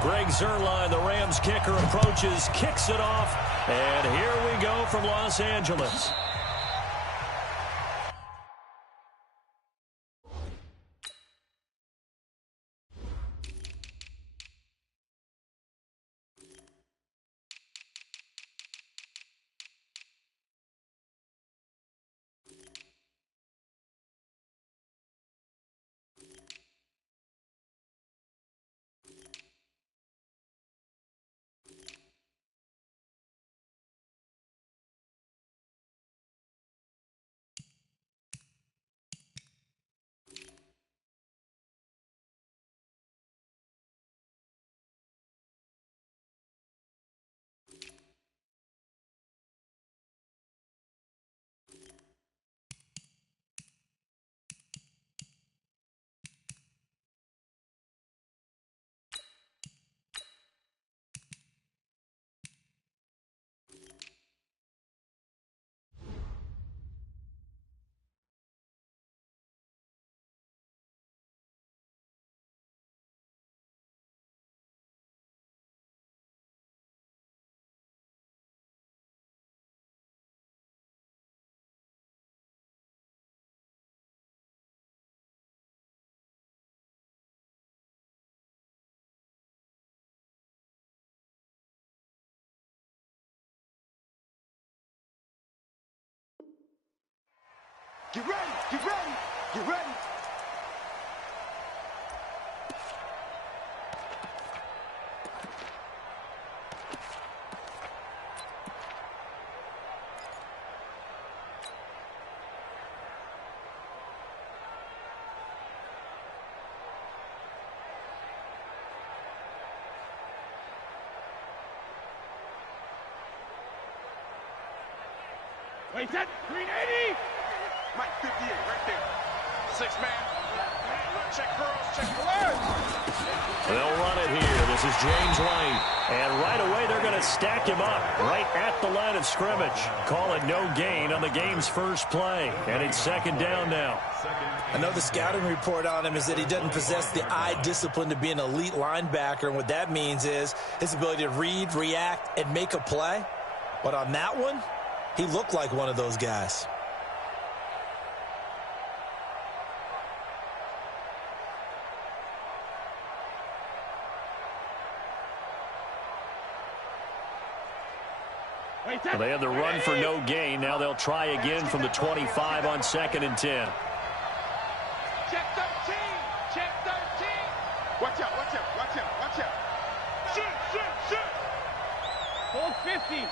Greg Zuerlein, the Rams kicker, approaches, kicks it off, and here we go from Los Angeles. Get ready, get ready, get ready. Wait, that 380. Mike 58 right there. 6 man. Check girls, check girls. They'll run it here. This is James Lane. And right away they're going to stack him up right at the line of scrimmage. Call it no gain on the game's first play. And it's second down now. I know the scouting report on him is that he doesn't possess the eye discipline to be an elite linebacker. And what that means is his ability to read, react, and make a play. But on that one, he looked like one of those guys. Well, they had the run for no gain. Now they'll try again from the 25 on 2nd and 10. Check 13. Check 13. Watch out, watch out, watch out, watch out. Shoot, shoot, shoot. Hold 50.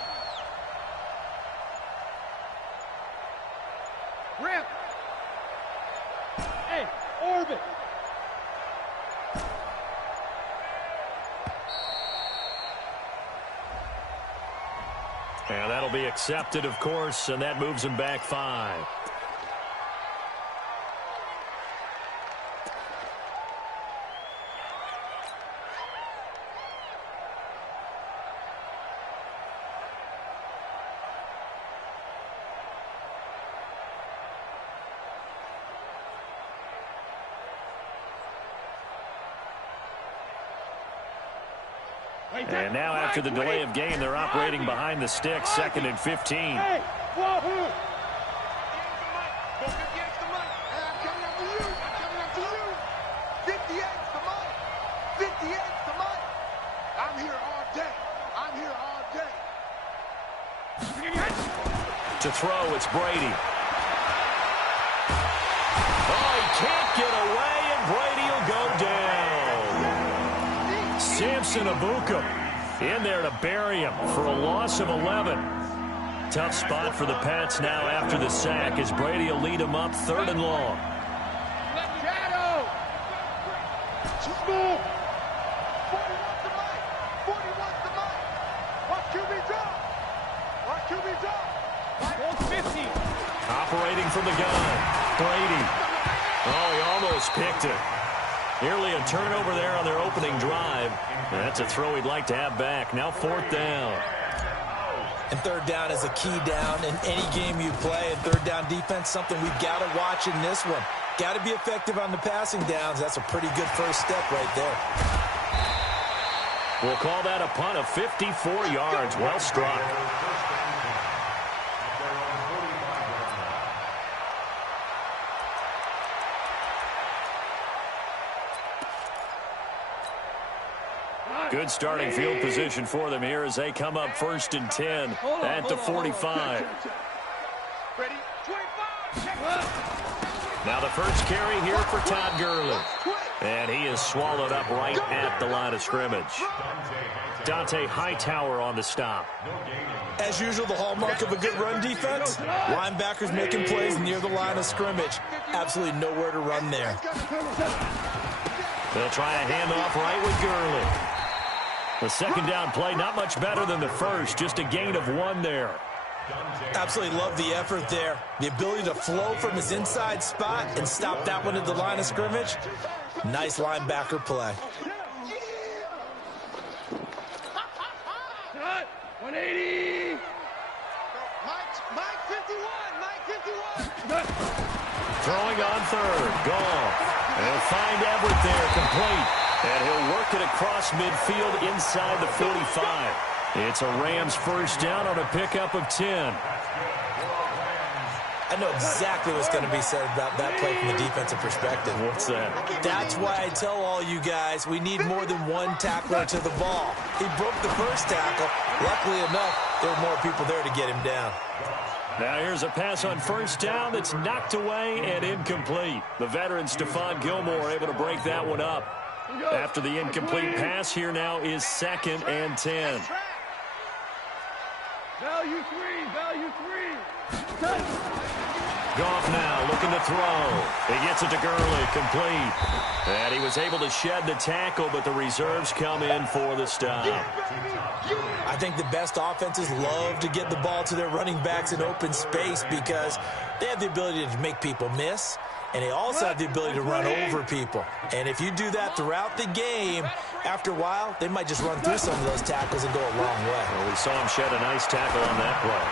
Rip. Hey, orbit. And that'll be accepted, of course, and that moves him back 5. And now after the delay of game, they're operating behind the sticks, 2nd and 15. Hey, whoa. 58's the money. I'm coming after you. I'm coming after you. 58's the money. 58's the money. I'm here all day. I'm here all day. To throw, it's Brady. Oh, he can't get away, and Brady will go down. Samson Abuka in there to bury him for a loss of 11. Tough spot for the Pats now after the sack as Brady will lead them up 3rd and long. Shadow. Smooth. 41's the money. 41's the money. Watch QB drop. Watch QB drop. Hold 50. operating from the gun. Brady. Oh, he almost picked it. Nearly a turnover there on their opening drive. And that's a throw he'd like to have back. Now 4th down. And 3rd down is a key down in any game you play. And 3rd down defense, something we've got to watch in this one. Got to be effective on the passing downs. That's a pretty good first step right there. We'll call that a punt of 54 yards. Well struck. Good starting field position for them here as they come up 1st and 10 at the 45. Now the first carry here for Todd Gurley. And he is swallowed up right at the line of scrimmage. Dante Hightower on the stop. As usual, the hallmark of a good run defense, linebackers making plays near the line of scrimmage. Absolutely nowhere to run there. They'll try a handoff right with Gurley. The 2nd down play, not much better than the first, just a gain of 1 there. Absolutely love the effort there. The ability to flow from his inside spot and stop that one at the line of scrimmage. Nice linebacker play. 180. Mike 51. Mike 51. Throwing on 3rd. Goff. They'll find Everett there, complete. And he'll work it across midfield inside the 45. It's a Rams 1st down on a pickup of 10. I know exactly what's going to be said about that play from the defensive perspective. What's that? That's why I tell all you guys we need more than one tackler to the ball. He broke the first tackle. Luckily enough, there were more people there to get him down. Now here's a pass on 1st down that's knocked away and incomplete. The veteran Stephon Gilmore able to break that one up. After the incomplete pass, here now is 2nd and 10. Value 3. Value 3. Goff now looking to throw. He gets it to Gurley, complete. And he was able to shed the tackle, but the reserves come in for the stop. I think the best offenses love to get the ball to their running backs in open space because they have the ability to make people miss, and they also have the ability to run over people. And if you do that throughout the game, after a while, they might just run through some of those tackles and go a long way. Well, we saw him shed a nice tackle on that play.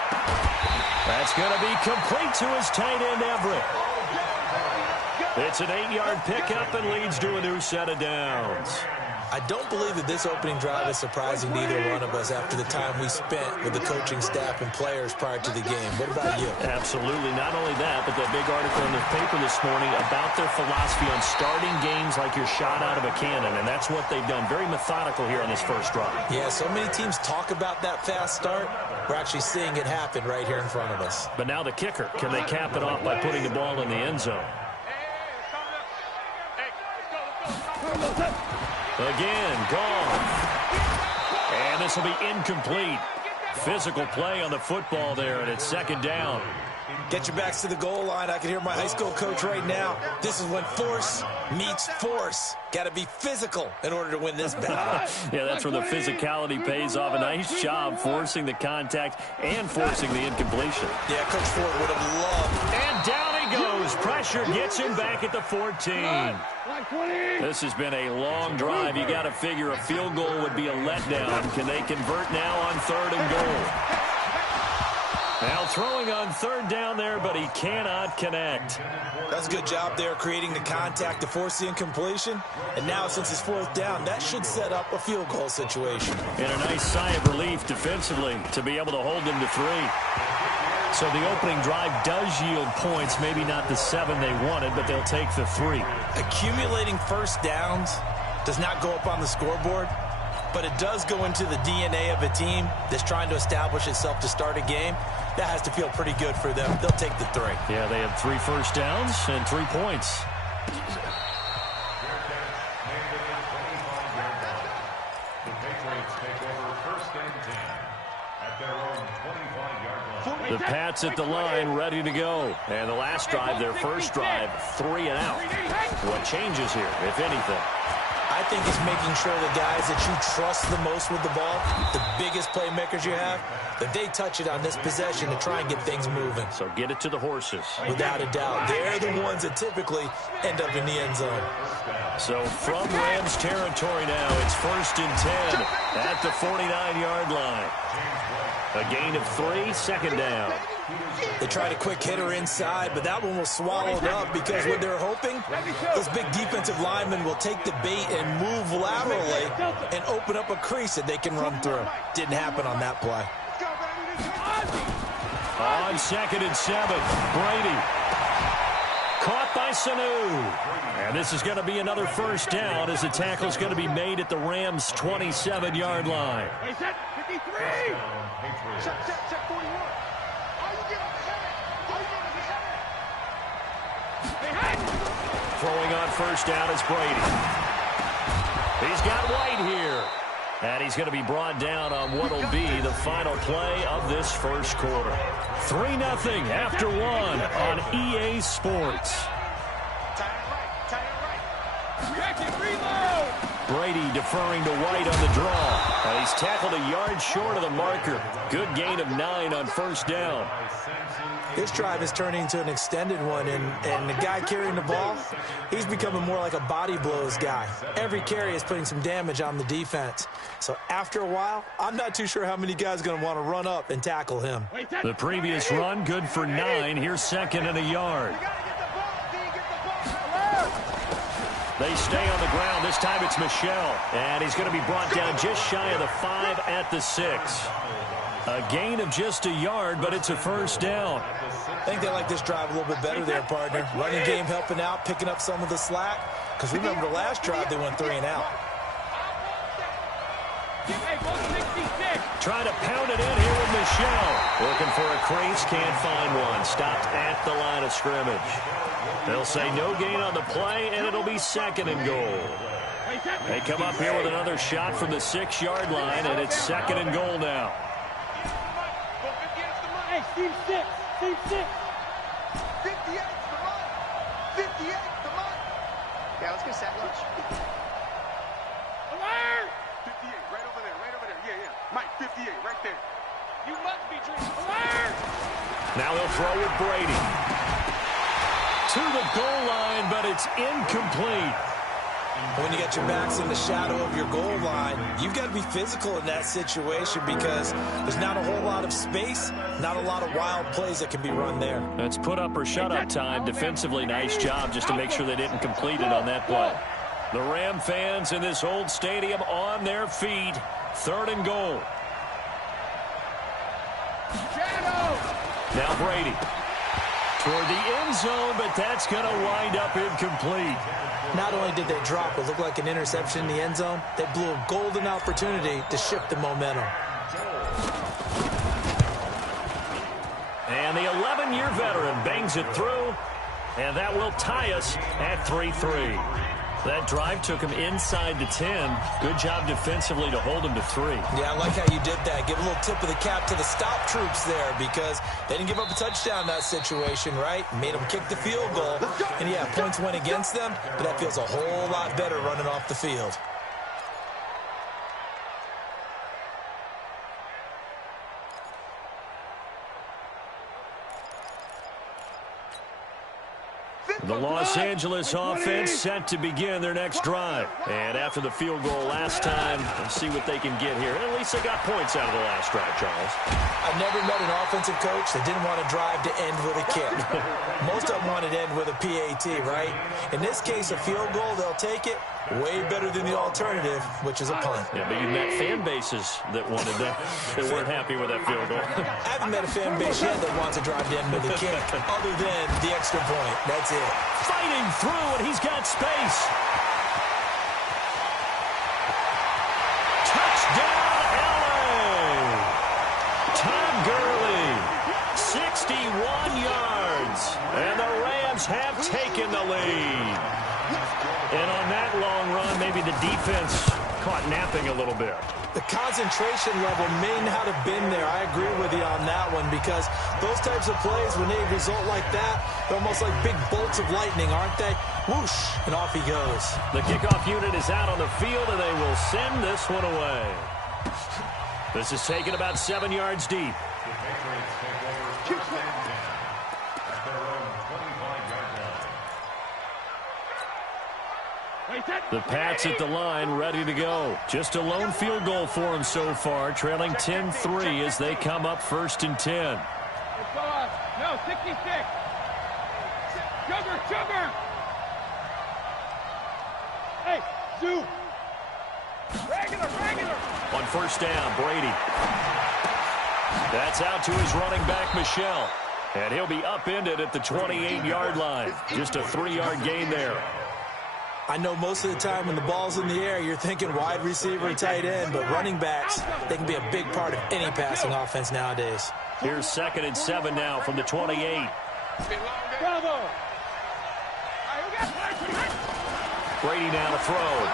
That's going to be complete to his tight end, Everett. It's an 8-yard pickup and leads to a new set of downs. I don't believe that this opening drive is surprising to either one of us after the time we spent with the coaching staff and players prior to the game. What about you? Absolutely. Not only that, but that big article in the paper this morning about their philosophy on starting games like you're shot out of a cannon, and that's what they've done. Very methodical here on this first drive. Yeah, so many teams talk about that fast start. We're actually seeing it happen right here in front of us. But now the kicker. Can they cap it off by putting the ball in the end zone? Again, Goff. And this will be incomplete. Physical play on the football there, and it's 2nd down. Get your backs to the goal line. I can hear my high school coach right now. This is when force meets force. Got to be physical in order to win this battle. Yeah, that's where the physicality pays off. A nice job forcing the contact and forcing the incompletion. Yeah, Coach Ford would have loved. And down he goes. Pressure gets him back at the 14. This has been a long drive. You got to figure a field goal would be a letdown. Can they convert now on 3rd and goal? Now throwing on 3rd down there, but he cannot connect. That's a good job there creating the contact to force the incompletion. And now since it's 4th down, that should set up a field goal situation. And a nice sigh of relief defensively to be able to hold them to 3. So the opening drive does yield points, maybe not the 7 they wanted, but they'll take the 3. Accumulating first downs does not go up on the scoreboard, but it does go into the DNA of a team that's trying to establish itself to start a game. That has to feel pretty good for them. They'll take the 3. Yeah, they have 3 first downs and 3 points. The Pats at the line, ready to go. And the last drive, their first drive, 3 and out. What changes here, if anything? I think is making sure the guys that you trust the most with the ball, the biggest playmakers you have, that they touch it on this possession to try and get things moving. So get it to the horses. Without a doubt. They're the ones that typically end up in the end zone. So from Rams territory now, it's 1st and 10 at the 49-yard line. A gain of 3, second down. They tried a quick hitter inside, but that one was swallowed up because what they're hoping, those big defensive linemen will take the bait and move laterally and open up a crease that they can run through. Didn't happen on that play. On 2nd and 7, Brady. Caught by Sanu. And this is going to be another first down as the tackle is going to be made at the Rams' 27-yard line. Set 53. Check 41. Are you getting Throwing on first down is Brady. He's got White here. And he's going to be brought down on what will be the final play of this first quarter. 3-0 after 1 on EA Sports. Brady deferring to White on the draw. And he's tackled a yard short of the marker. Good gain of 9 on first down. This drive is turning into an extended one, and the guy carrying the ball, he's becoming more like a body blows guy. Every carry is putting some damage on the defense. So after a while, I'm not too sure how many guys are going to want to run up and tackle him. The previous run, good for 9. Here's 2nd and a yard. They stay on the ground. This time it's Michel. And he's going to be brought down just shy of the 5 at the 6. A gain of just a yard, but it's a first down. I think they like this drive a little bit better there, partner. Running game helping out, picking up some of the slack. Because remember the last drive, they went 3 and out. Trying to pound it in here with Michel. Looking for a crease, can't find one. Stopped at the line of scrimmage. They'll say no gain on the play, and it'll be 2nd and goal. They come up here with another shot from the 6-yard line, and it's 2nd and goal now. Hey, Steve 6. Steve 6. 58's the money. 58's the money. Yeah, let's go sack lunch. Alert! 58, right over there, right over there. Yeah. Mike, 58, right there. You must be drinking. Alert! Now they'll throw with Brady. To the goal line, but it's incomplete. When you got your backs in the shadow of your goal line, you've got to be physical in that situation because there's not a whole lot of space, not a lot of wild plays that can be run there. That's put up or shut up time. Defensively, nice job just to make sure they didn't complete it on that play. The Ram fans in this old stadium on their feet. 3rd and goal. Now Brady. Toward the end zone, but that's going to wind up incomplete. Not only did they drop what looked like an interception in the end zone, they blew a golden opportunity to shift the momentum. And the 11-year veteran bangs it through, and that will tie us at 3-3. That drive took him inside the 10. Good job defensively to hold him to 3. Yeah, I like how you did that. Give a little tip of the cap to the stop troops there because they didn't give up a touchdown in that situation, right? Made them kick the field goal. And, yeah, points went against them, but that feels a whole lot better running off the field. The Los Angeles offense set to begin their next drive. And after the field goal last time, let's see what they can get here. At least they got points out of the last drive, Charles. I've never met an offensive coach that didn't want to drive to end with a kick. Most of them wanted to end with a PAT, right? In this case, a field goal, they'll take it. Way better than the alternative, which is a punt. Yeah, but you've met fan bases that wanted that, that weren't happy with that field goal. I haven't met a fan base yet that wants to drive to end with a kick, other than the extra point. That's it. Fighting through, and he's got space. Touchdown, LA! Todd Gurley, 61 yards, and the Rams have taken the lead. And on that long run, maybe the defense caught napping a little bit. The concentration level may not have been there. I agree with you on that one because those types of plays, when they result like that, they're almost like big bolts of lightning, aren't they? Whoosh, and off he goes. The kickoff unit is out on the field, and they will send this one away. This is taken about 7 yards deep. The Patriots take over first and 10 at their own 25-yard line. The Pats at the line, ready to go. Just a lone field goal for them so far, trailing 10-3 as they come up first and 10. Let's go up. No, 66. Sugar. Hey, Sue. Regular. On first down, Brady. That's out to his running back, Michelle. And he'll be upended at the 28-yard line. Just a 3-yard gain there. I know most of the time when the ball's in the air, you're thinking wide receiver, tight end, but running backs, they can be a big part of any passing offense nowadays. Here's 2nd and 7 now from the 28. Bravo. Brady now to throw.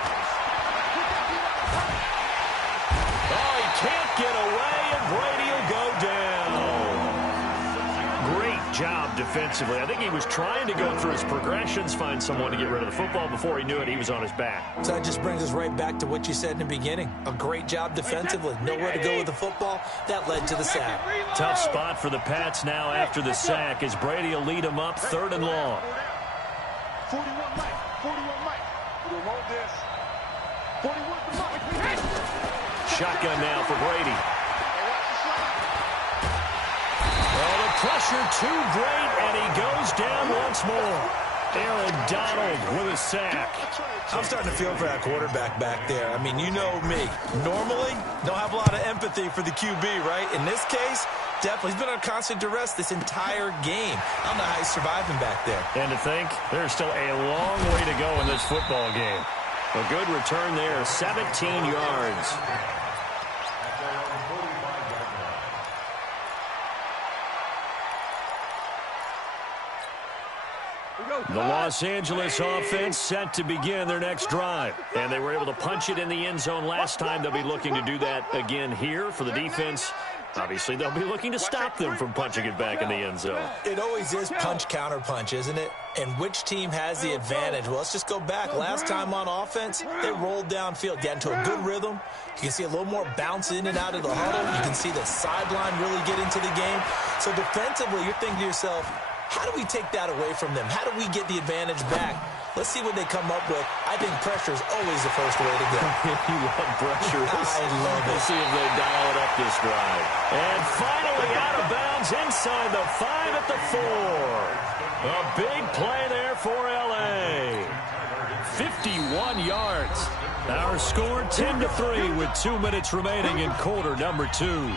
Oh, he can't get away, and Brady will go down. Great job defensively. I think he was trying to go through his progressions, find someone to get rid of the football. Before he knew it, he was on his back. So that just brings us right back to what you said in the beginning. A great job defensively. Nowhere to go with the football. That led to the sack. Tough spot for the Pats now after the sack as Brady will lead them up 3rd and long. 41 Mike. We'll roll this. 41 for Mike. Shotgun now for Brady. Oh, the pressure too great, and he goes down once more. Aaron Donald with a sack. I'm starting to feel for that quarterback back there. I mean, you know me. Normally, don't have a lot of empathy for the QB, right? In this case, definitely. He's been on constant duress this entire game. I don't know how he's surviving back there. And to think, there's still a long way to go in this football game. A good return there, 17 yards. The Los Angeles offense set to begin their next drive. And they were able to punch it in the end zone last time. They'll be looking to do that again here for the defense. Obviously, they'll be looking to stop them from punching it back in the end zone. It always is punch-counter-punch, isn't it? And which team has the advantage? Well, let's just go back. Last time on offense, they rolled downfield, got into a good rhythm. You can see a little more bounce in and out of the huddle. You can see the sideline really get into the game. So defensively, you're thinking to yourself, how do we take that away from them? How do we get the advantage back? Let's see what they come up with. I think pressure is always the first way to go. You love pressure. I love it. We'll see if they dial it up this drive. And finally out of bounds inside the 5 at the 4. A big play there for L.A. 51 yards. Our score 10-3 with 2 minutes remaining in quarter number 2.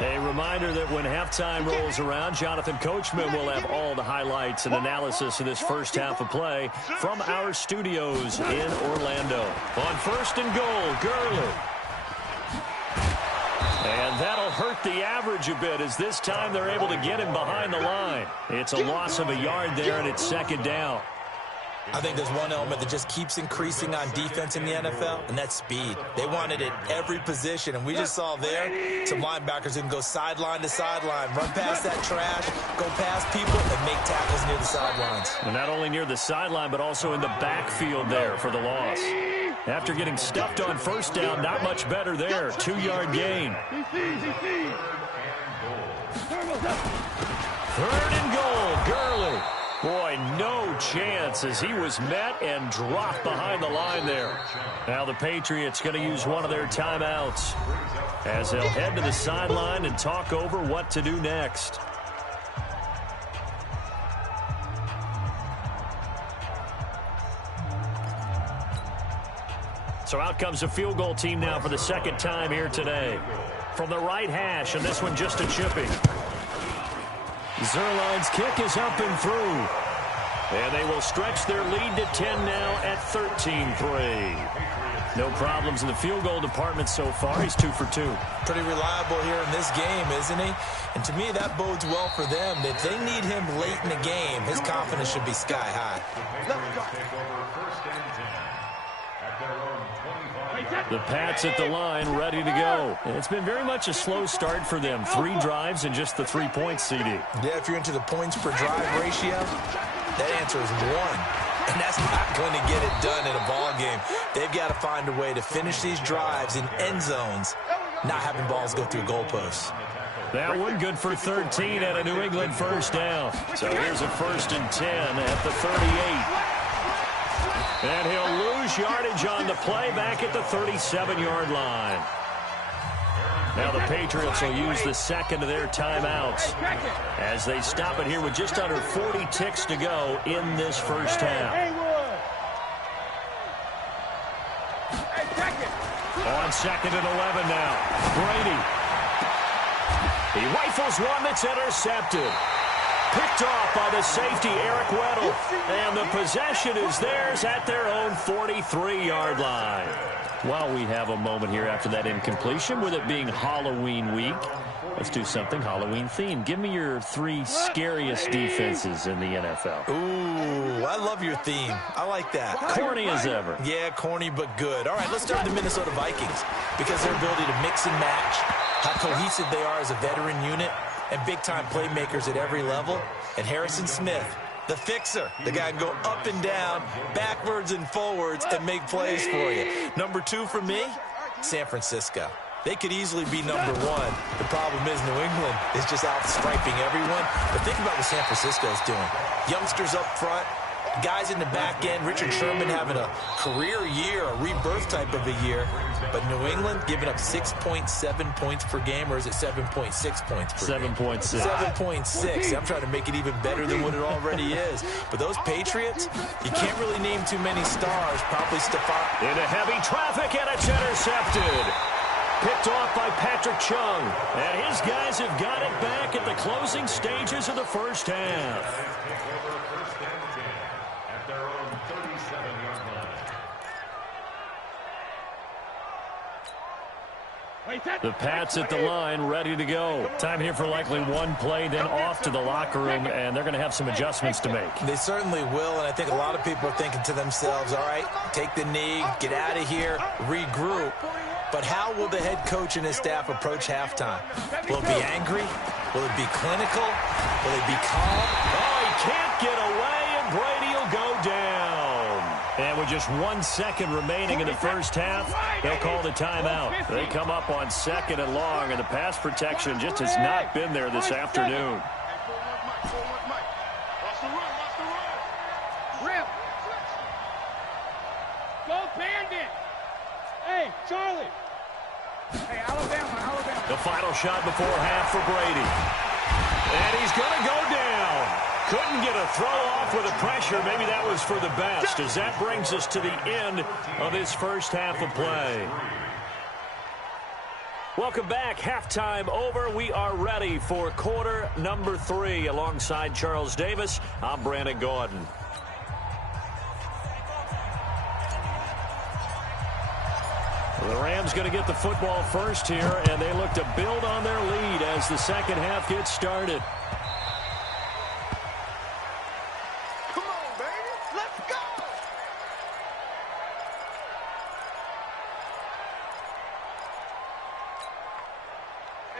A reminder that when halftime rolls around, Jonathan Coachman will have all the highlights and analysis of this first half of play from our studios in Orlando. On 1st and goal, Gurley. And that'll hurt the average a bit as this time they're able to get him behind the line. It's a loss of a yard there, and it's 2nd down. I think there's one element that just keeps increasing on defense in the NFL, and that's speed. They want it at every position, and we just saw there some linebackers who can go sideline to sideline, run past that trash, go past people, and make tackles near the sidelines. And not only near the sideline, but also in the backfield there for the loss. After getting stuffed on 1st down, not much better there. 2-yard gain. 3rd and goal, Gurley. Boy, no chance as he was met and dropped behind the line there. Now the Patriots going to use one of their timeouts as they'll head to the sideline and talk over what to do next. So out comes a field goal team now for the 2nd time here today. From the right hash, and this one just a chipping. Zerline's kick is up and through. And they will stretch their lead to 10 now at 13-3. No problems in the field goal department so far. He's 2 for 2. Pretty reliable here in this game, isn't he? And to me, that bodes well for them. If they need him late in the game, his confidence should be sky high. at their own 25. The Pats at the line, ready to go. And it's been very much a slow start for them. 3 drives and just the 3 points, CD. Yeah, if you're into the points per drive ratio, that answer is 1. And that's not going to get it done in a ball game. They've got to find a way to finish these drives in end zones, not having balls go through goalposts. That one good for 13 at a New England first down. So here's a 1st and 10 at the 38. And he'll lose yardage on the play back at the 37-yard line. Now the Patriots will use the second of their timeouts as they stop it here with just under 40 ticks to go in this first half. On 2nd and 11 now. Brady. He rifles one that's intercepted. Picked off by the safety, Eric Weddle. And the possession is theirs at their own 43-yard line. Well, we have a moment here after that incompletion with it being Halloween week. Let's do something Halloween-themed. Give me your 3 scariest defenses in the NFL. Ooh, I love your theme. I like that. Corny as ever. Yeah, corny but good. All right, let's start with the Minnesota Vikings because their ability to mix and match, how cohesive they are as a veteran unit, and big-time playmakers at every level. And Harrison Smith, the fixer, the guy can go up and down, backwards and forwards, and make plays for you. Number 2 for me, San Francisco. They could easily be number 1. The problem is New England is just outstriping everyone. But think about what San Francisco is doing. Youngsters up front, guys in the back end. Richard Sherman having a career year, a rebirth type of a year. But New England giving up 6.7 points per game, or is it 7.6 points per game? 7.6. 7.6. I'm trying to make it even better than what it already is. But those Patriots, you can't really name too many stars. Probably Stephon. Into heavy traffic, and it's intercepted. Picked off by Patrick Chung. And his guys have got it back at the closing stages of the first half. The Pats at the line, ready to go. Time here for likely one play, then off to the locker room, and they're going to have some adjustments to make. They certainly will, and I think a lot of people are thinking to themselves, all right, take the knee, get out of here, regroup. But how will the head coach and his staff approach halftime? Will it be angry? Will it be clinical? Will it be calm? Oh, he can't get away, and Brady will go down. And with just 1 second remaining in the first half, they'll call the timeout. They come up on 2nd and long, and the pass protection just has not been there this afternoon. Go Bandit! Hey, Charlie! Hey, Alabama. The final shot before half for Brady. And he's going to go down. Couldn't get a throw off with the pressure. Maybe that was for the best, as that brings us to the end of this first half of play. Welcome back. Halftime over. We are ready for quarter number 3. Alongside Charles Davis, I'm Brandon Gordon. The Rams going to get the football first here, and they look to build on their lead as the second half gets started. Come on, baby. Let's go.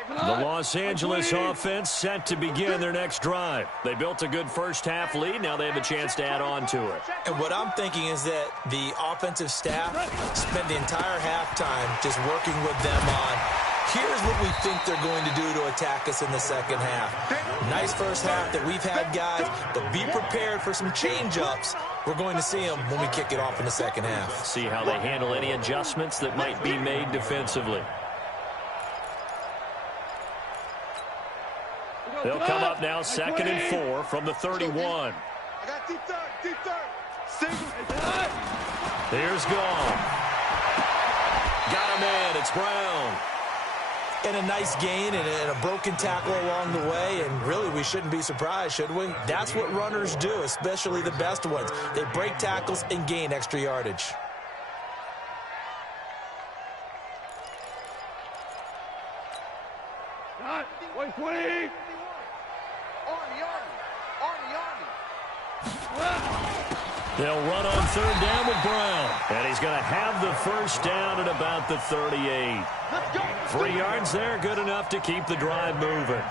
The Los Angeles offense set to begin their next drive. They built a good first half lead. Now they have a chance to add on to it. And what I'm thinking is that the offensive staff spent the entire halftime just working with them on, here's what we think they're going to do to attack us in the second half. Nice first half that we've had, guys, but be prepared for some change-ups. We're going to see them when we kick it off in the second half. See how they handle any adjustments that might be made defensively. They'll come up now 2nd and 4 from the 31. I got deep third. Single. Here's Gone. Got a man. It's Brown. And a nice gain and a broken tackle along the way, and really we shouldn't be surprised, should we? That's what runners do, especially the best ones. They break tackles and gain extra yardage. Not 120. They'll run on third down with Brown. And he's going to have the first down at about the 38. 3 yards there, good enough to keep the drive moving.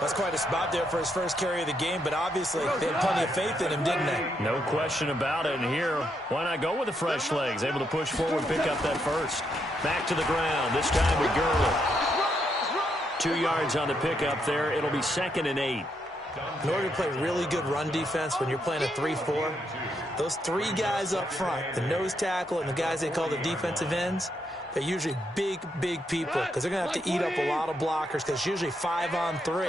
That's quite a spot there for his first carry of the game, but obviously they had plenty of faith in him, didn't they? No question about it. And here, why not go with the fresh legs? Able to push forward, pick up that first. Back to the ground, this time with Gurley. 2 yards on the pickup there. It'll be 2nd and 8. In order to play really good run defense when you're playing a 3-4, those 3 guys up front, the nose tackle and the guys they call the defensive ends, they're usually big people because they're going to have to eat up a lot of blockers because it's usually 5 on 3.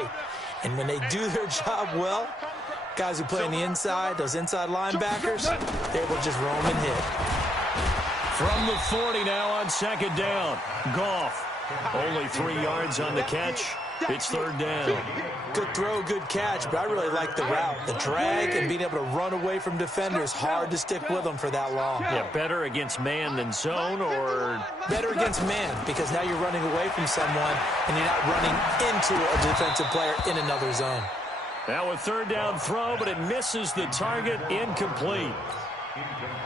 And when they do their job well, guys who play on the inside, those inside linebackers, they're able to just roam and hit. From the 40 now on 2nd down. Goff, only 3 yards on the catch. It's 3rd down. Good throw, good catch, but I really like the route. The drag and being able to run away from defenders, hard to stick with them for that long. Yeah, better against man than zone, or? Better against man, because now you're running away from someone and you're not running into a defensive player in another zone. Now a 3rd down throw, but it misses the target, incomplete.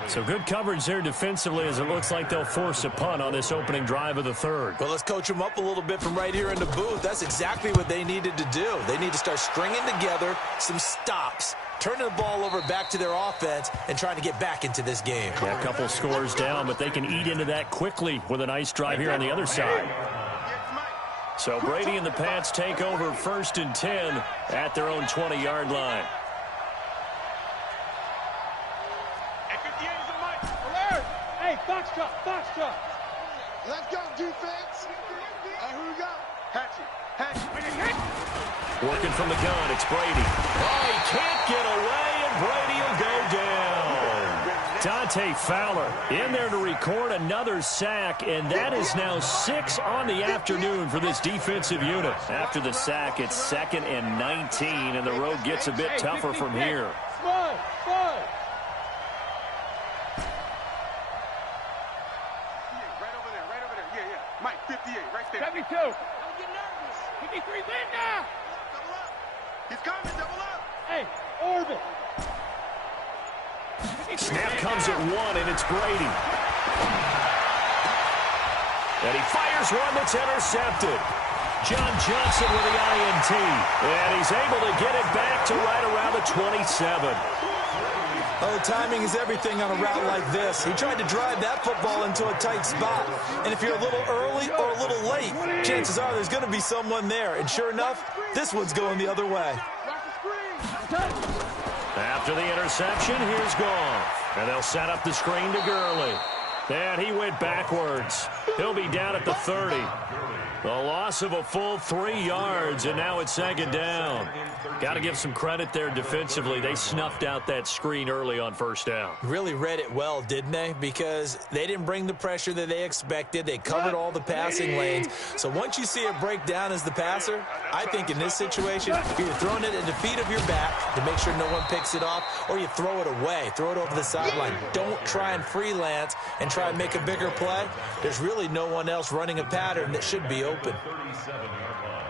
So good coverage there defensively as it looks like they'll force a punt on this opening drive of the 3rd. Well, let's coach them up a little bit from right here in the booth. That's exactly what they needed to do. They need to start stringing together some stops, turning the ball over back to their offense, and trying to get back into this game. Yeah, a couple scores down, but they can eat into that quickly with a nice drive here on the other side. So Brady and the Pats take over 1st and 10 at their own 20-yard line. Foxtrot. Let's go, defense. And who we got? Hatchet. Working from the gun, it's Brady. Oh, he can't get away, and Brady will go down. Dante Fowler in there to record another sack, and that is now 6 on the afternoon for this defensive unit. After the sack, it's 2nd and 19, and the road gets a bit tougher from here. Slide. Right over there. Yeah. Mike, 58, right there. 72. Don't get nervous. 53, Linda. Double up. He's coming, double up. Hey, orbit. Snap comes at 1, and it's Brady. And he fires one that's intercepted. John Johnson with the INT. And he's able to get it back to right around the 27. Oh, timing is everything on a route like this. He tried to drive that football into a tight spot. And if you're a little early or a little late, chances are there's going to be someone there. And sure enough, this one's going the other way. After the interception, here's Goff. And they'll set up the screen to Gurley. And he went backwards. He'll be down at the 30. The loss of a full 3 yards, and now it's 2nd down. Got to give some credit there defensively. They snuffed out that screen early on 1st down. Really read it well, didn't they? Because they didn't bring the pressure that they expected. They covered all the passing lanes. So once you see it break down as the passer, I think in this situation, you're throwing it at the feet of your back to make sure no one picks it off, or you throw it away, throw it over the sideline. Don't try and freelance and try and make a bigger play. There's really no one else running a pattern that should be open. 37-yard line.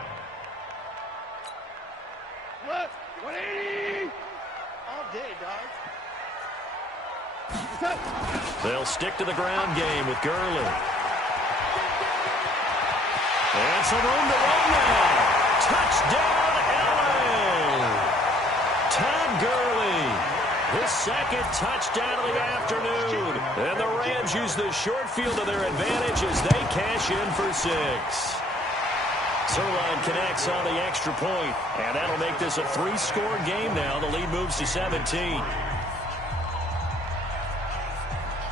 Left, 180. All day, dog. They'll stick to the ground game with Gurley. And some room to run now. Touchdown, LA. Todd Gurley, his 2nd touchdown of the afternoon. And the Rams use the short field to their advantage as they cash in for 6. Sirline connects on the extra point, and that'll make this a 3-score game now. The lead moves to 17.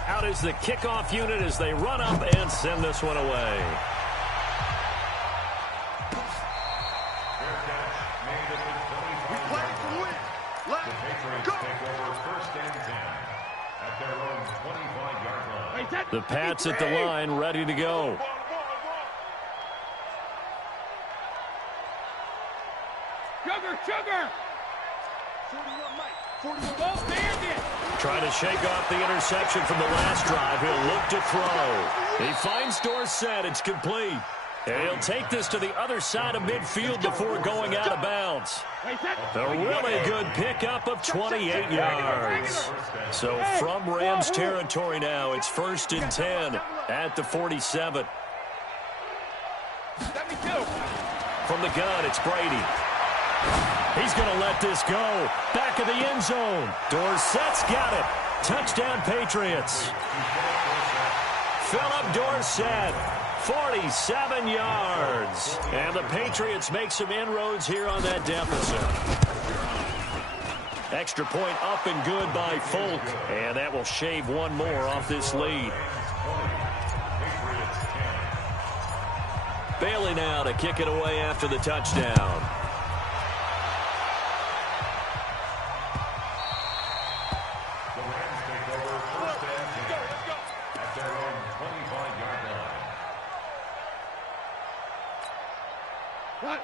Out is the kickoff unit as they run up and send this one away. We play to win. Let's go. Take over 1st and 10 at their own 25-yard line. The Pats at the line, ready to go. Sugar. 41, Mike. 41. Trying to shake off the interception from the last drive. He'll look to throw. He finds Dorsett. It's complete. And he'll take this to the other side of midfield before going out of bounds. A really good pickup of 28 yards. So from Rams territory now, it's 1st and 10 at the 47. From the gun, it's Brady. He's going to let this go. Back of the end zone. Dorsett's got it. Touchdown, Patriots. Philip Dorsett, 47 yards. And the Patriots make some inroads here on that deficit. Extra point up and good by Folk. And that will shave one more off this lead. Bailey now to kick it away after the touchdown.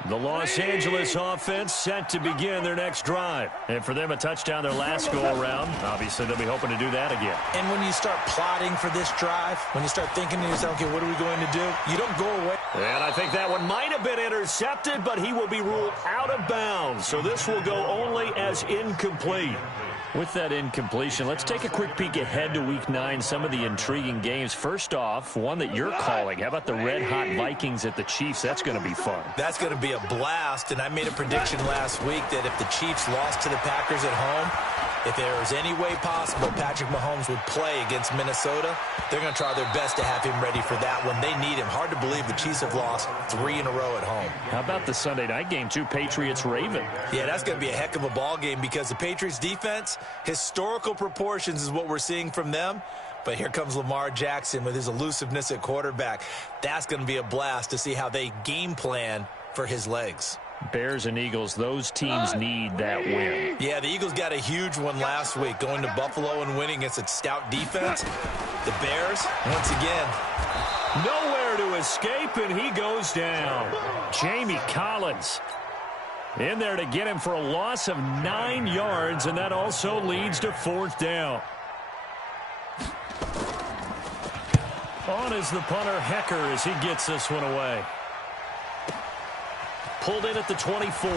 The Los Angeles offense set to begin their next drive. And for them, a touchdown their last go-around. Obviously, they'll be hoping to do that again. And when you start plotting for this drive, when you start thinking to yourself, okay, what are we going to do? You don't go away. And I think that one might have been intercepted, but he will be ruled out of bounds. So this will go only as incomplete. With that incompletion, let's take a quick peek ahead to Week 9, some of the intriguing games. First off, one that you're calling. How about the red-hot Vikings at the Chiefs? That's going to be fun. That's going to be a blast, and I made a prediction last week that if the Chiefs lost to the Packers at home, if there was any way possible Patrick Mahomes would play against Minnesota, they're going to try their best to have him ready for that one. They need him. Hard to believe the Chiefs have lost 3 in a row at home. How about the Sunday night game, too? Patriots-Raven. Yeah, that's going to be a heck of a ball game because the Patriots defense, historical proportions is what we're seeing from them. But here comes Lamar Jackson with his elusiveness at quarterback. That's going to be a blast to see how they game plan for his legs. Bears and Eagles, those teams need that win. Yeah, the Eagles got a huge one last week, going to Buffalo and winning against a stout defense. The Bears, once again, nowhere to escape, and he goes down. Jamie Collins in there to get him for a loss of 9 yards, and that also leads to 4th down. On is the punter, Hecker, as he gets this one away. Pulled in at the 24.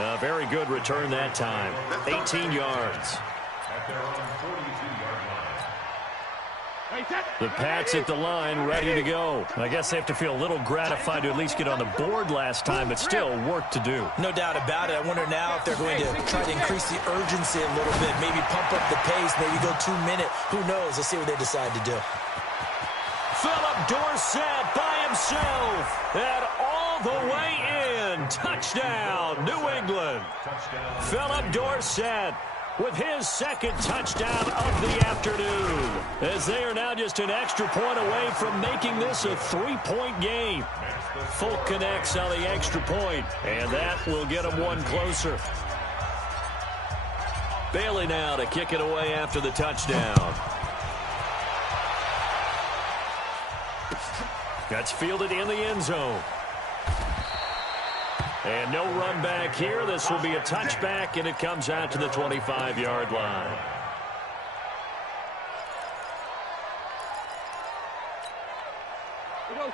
A very good return that time. 18 yards. The Pats at the line, ready to go. I guess they have to feel a little gratified to at least get on the board last time, but still work to do. No doubt about it. I wonder now if they're going to try to increase the urgency a little bit, maybe pump up the pace, maybe go 2 minute. Who knows? Let's see what they decide to do. Philip Dorsett by himself and all the way in. Touchdown, New england. Philip Dorsett with his 2nd touchdown of the afternoon, as they are now just an extra point away from making this a 3-point game. Folk connects on the extra point, and that will get them one closer. Bailey now to kick it away after the touchdown. That's fielded in the end zone. And no run back here. This will be a touchback, and it comes out to the 25-yard line.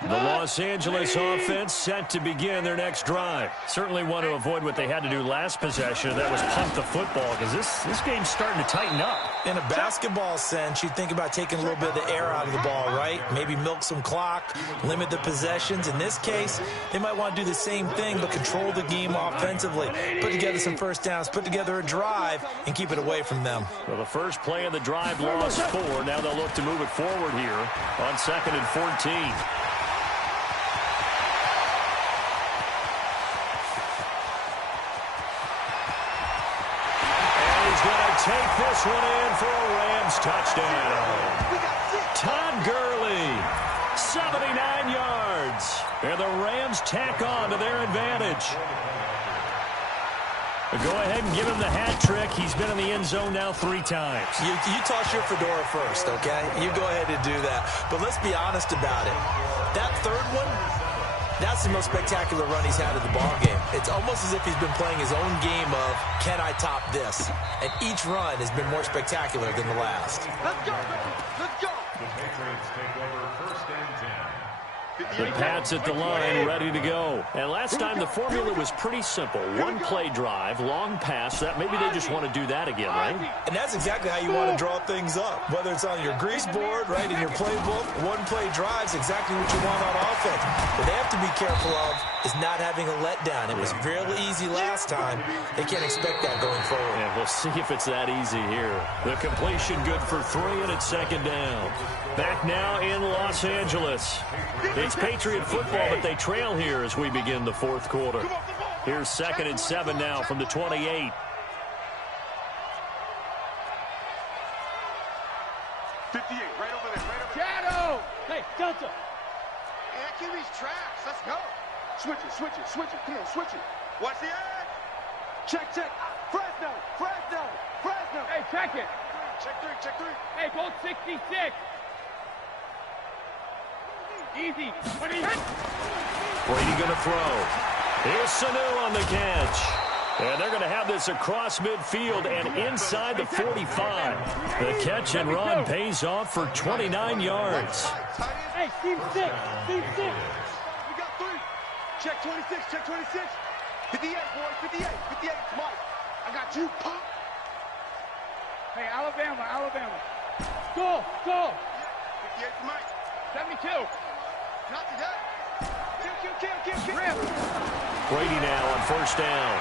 The Los Angeles offense set to begin their next drive. Certainly want to avoid what they had to do last possession. That was punt the football, because this game's starting to tighten up. In a basketball sense, you think about taking a little bit of the air out of the ball, right? Maybe milk some clock, limit the possessions. In this case, they might want to do the same thing, but control the game offensively. Put together some first downs, put together a drive, and keep it away from them. Well, the first play of the drive lost 4. Now they'll look to move it forward here on 2nd and 14. Take this one in for a Rams touchdown. Todd Gurley, 79 yards. And the Rams tack on to their advantage. Go ahead and give him the hat trick. He's been in the end zone now 3 times. You toss your fedora first, okay? You go ahead and do that. But let's be honest about it. That 3rd one, that's the most spectacular run he's had in the ballgame. It's almost as if he's been playing his own game of, can I top this? And each run has been more spectacular than the last. Let's go, baby. Let's go. Patriots take over 1st and 10. The Pats at the line, ready to go. And last time the formula was pretty simple. One play drive, long pass. That maybe they just want to do that again, right? And that's exactly how you want to draw things up. Whether it's on your grease board, right, in your playbook, one play drive's exactly what you want on offense. What they have to be careful of is not having a letdown. It was fairly easy last time. They can't expect that going forward. And we'll see if it's that easy here. The completion good for 3, and it's 2nd down. Back now in Los Angeles. It's Patriot football, but they trail here as we begin the 4th quarter. Here's 2nd and 7 now from the 28. 58, right over there, right over there. Shadow! Hey, Delta! And QB's tracks. Let's go. Switch it, switch it, switch it. Come on, switch it. Watch the edge. Check, check. Fresno! Fresno! Fresno! Hey, check it! Check 3, check 3. Hey, gold 66! Easy! What are you... Brady going to throw. Here's Sanu on the catch. And they're going to have this across midfield and inside the 45. The catch and run pays off for 29 yards. Hey, team 6! Team 6! We got 3. Check 26, check 26. 58, boys, 58. 58, Mike. I got you, pop. Hey, Alabama, Alabama. Go, go! 58 to Mike. 72. Not today. Kill. Rip. Brady now on 1st down.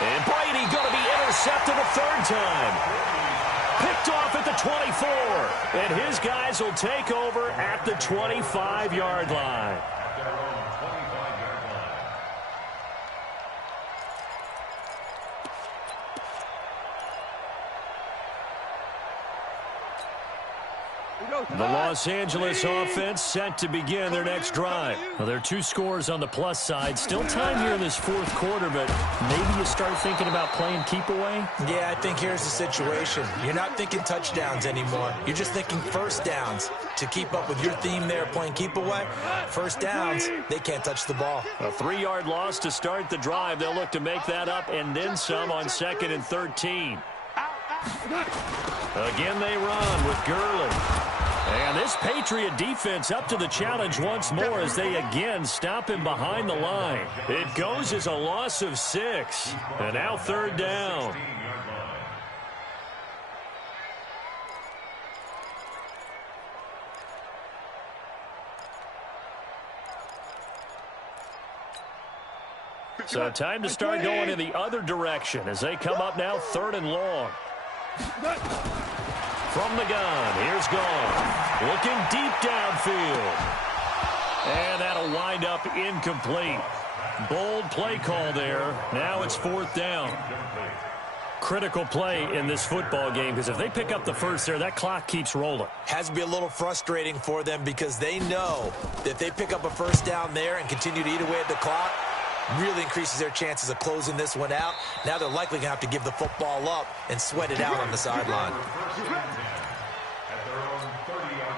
And Brady going to be intercepted a 3rd time. Picked off at the 24. And his guys will take over at the 25-yard line. The Los Angeles offense set to begin their next drive. Well, there are 2 scores on the plus side. Still time here in this 4th quarter, but maybe you start thinking about playing keep away? Yeah, I think here's the situation. You're not thinking touchdowns anymore. You're just thinking 1st downs. To keep up with your theme there, playing keep away, 1st downs, they can't touch the ball. A 3-yard loss to start the drive. They'll look to make that up and then some on 2nd and 13. Again they run with Gurley. And this Patriot defense up to the challenge once more as they again stop him behind the line. It goes as a loss of 6. And now 3rd down. So time to start going in the other direction as they come up now 3rd and long. From the gun, here's Gone. Looking deep downfield. And that'll wind up incomplete. Bold play call there. Now it's 4th down. Critical play in this football game because if they pick up the 1st there, that clock keeps rolling. Has to be a little frustrating for them because they know that if they pick up a 1st down there and continue to eat away at the clock, really increases their chances of closing this one out. Now they're likely going to have to give the football up and sweat it out on the sideline. At their own 30-yard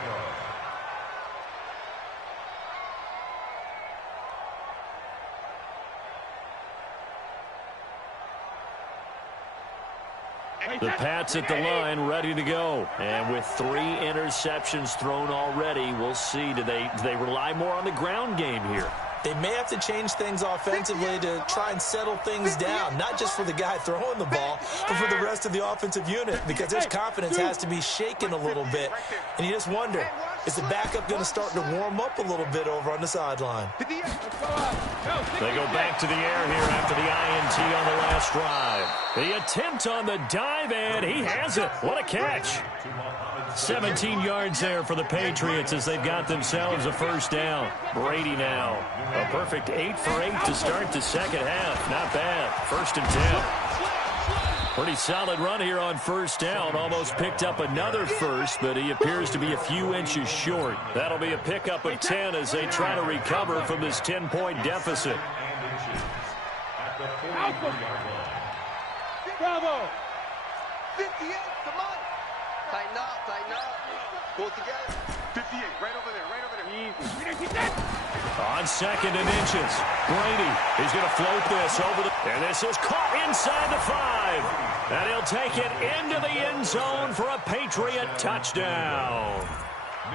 line. The Pats at the line, ready to go. And with 3 interceptions thrown already, we'll see. Do they rely more on the ground game here? They may have to change things offensively to try and settle things down, not just for the guy throwing the ball, but for the rest of the offensive unit, because their confidence has to be shaken a little bit. And you just wonder, is the backup going to start to warm up a little bit over on the sideline? They go back to the air here after the INT on the last drive. The attempt on the dive, and he has it. What a catch. 17 yards there for the Patriots as they've got themselves a 1st down. Brady now. A perfect 8 for 8 to start the 2nd half. Not bad. 1st and 10. Pretty solid run here on 1st down. Almost picked up another 1st, but he appears to be a few inches short. That'll be a pickup of 10 as they try to recover from this 10-point deficit. Bravo! 58 to Mike. Tighten up, tighten up. Pull it together. 58, right over there, right over there. Easy. On 2nd and inches. Brady is going to float this over the... And this is caught inside the 5. And he'll take it into the end zone for a Patriot touchdown.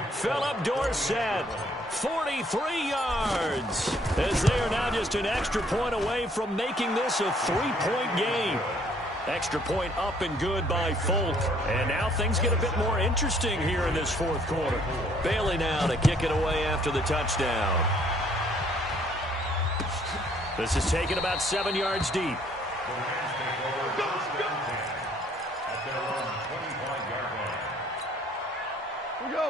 Philip Dorsett, 43 yards. As they are now just an extra point away from making this a 3-point game. Extra point up and good by Folk. And now things get a bit more interesting here in this 4th quarter. Bailey now to kick it away after the touchdown. This is taken about 7 yards deep.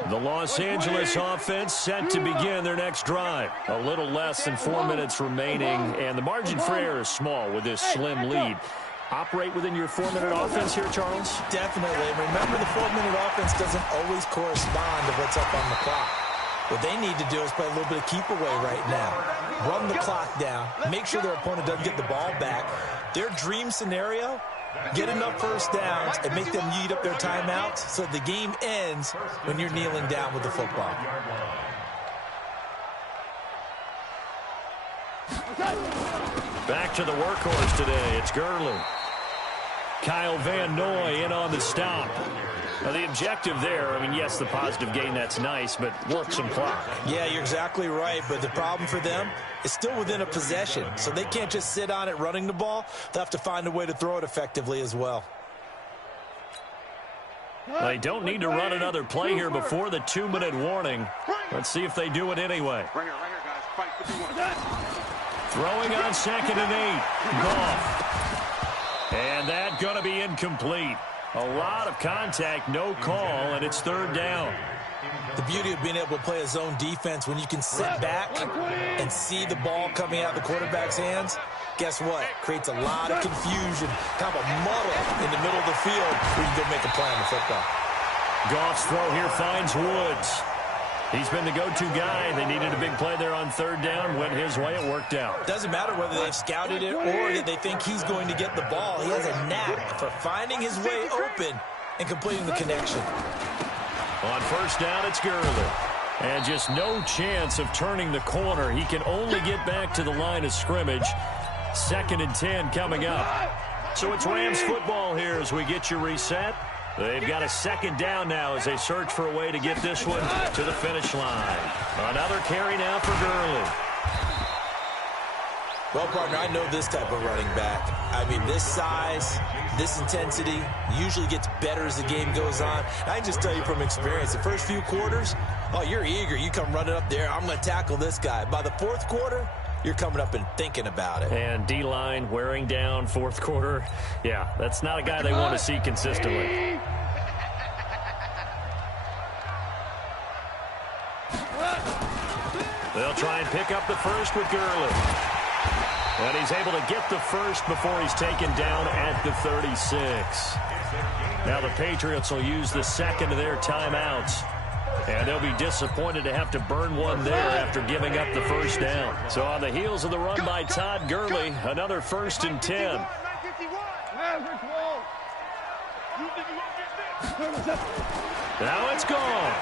The Los Angeles offense set to begin their next drive. A little less than 4 minutes remaining, and the margin for error is small with this slim lead. Operate within your 4-minute offense here, Charles? Definitely. Remember, the 4-minute offense doesn't always correspond to what's up on the clock. What they need to do is play a little bit of keep away right now. Run the clock down. Make sure their opponent doesn't get the ball back. Their dream scenario, get enough first downs and make them eat up their timeouts so the game ends when you're kneeling down with the football. Back to the workhorse today. It's Gurley. Kyle Van Noy in on the stop. Now, the objective there, I mean, yes, the positive gain, that's nice, but work some clock. Yeah, you're exactly right, but the problem for them is still within a possession, so they can't just sit on it running the ball. They'll have to find a way to throw it effectively as well. They don't need to run another play here before the 2-minute warning. Let's see if they do it anyway. Right here, guys. Fight for 2-1. Throwing on 2nd and 8. Goff. And that going to be incomplete. A lot of contact, no call, and it's 3rd down. The beauty of being able to play a zone defense when you can sit back and see the ball coming out of the quarterback's hands, guess what? Creates a lot of confusion, kind of a muddle in the middle of the field where you can go make a play on the football. Goff's throw here finds Woods. He's been the go-to guy. They needed a big play there on 3rd down. Went his way. It worked out. Doesn't matter whether they've scouted it or that they think he's going to get the ball. He has a knack for finding his way open and completing the connection. On 1st down, it's Gurley. And just no chance of turning the corner. He can only get back to the line of scrimmage. 2nd and 10 coming up. So it's Rams football here as we get you reset. They've got a 2nd down now as they search for a way to get this one to the finish line. Another carry now for Gurley. Well, partner, I know this type of running back. I mean, this size, this intensity usually gets better as the game goes on. I can just tell you from experience, the first few quarters, oh, you're eager. You come running up there, I'm going to tackle this guy. By the 4th quarter, you're coming up and thinking about it. And D-line wearing down 4th quarter. Yeah, that's not a guy they want to see consistently. They'll try and pick up the first with Gurley. And he's able to get the first before he's taken down at the 36. Now the Patriots will use the 2nd of their timeouts. And they'll be disappointed to have to burn one there after giving up the 1st down. So on the heels of the run by Todd Gurley, another 1st and 10. Now it's gone.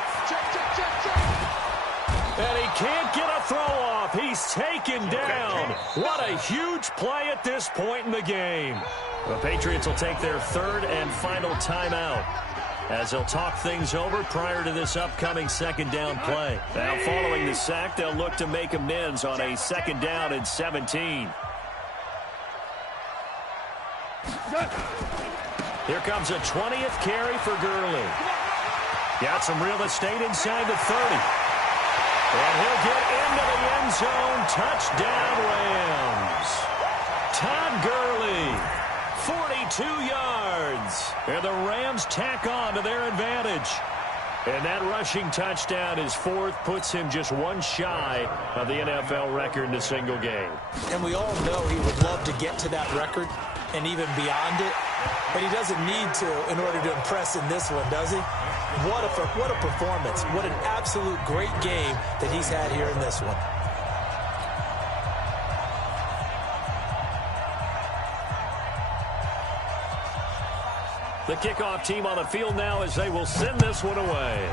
And he can't get a throw off. He's taken down. What a huge play at this point in the game. The Patriots will take their 3rd and final timeout as they'll talk things over prior to this upcoming 2nd down play. Now following the sack, they'll look to make amends on a 2nd down and 17. Here comes a 20th carry for Gurley. Got some real estate inside the 30. And he'll get into the end zone. Touchdown, Rams. Todd Gurley, 42 yards. And the Rams tack on to their advantage. And that rushing touchdown is 4th, puts him just one shy of the NFL record in a single game. And we all know he would love to get to that record and even beyond it. But he doesn't need to in order to impress in this one, does he? What a performance. What an absolute great game that he's had here in this one. The kickoff team on the field now as they will send this one away.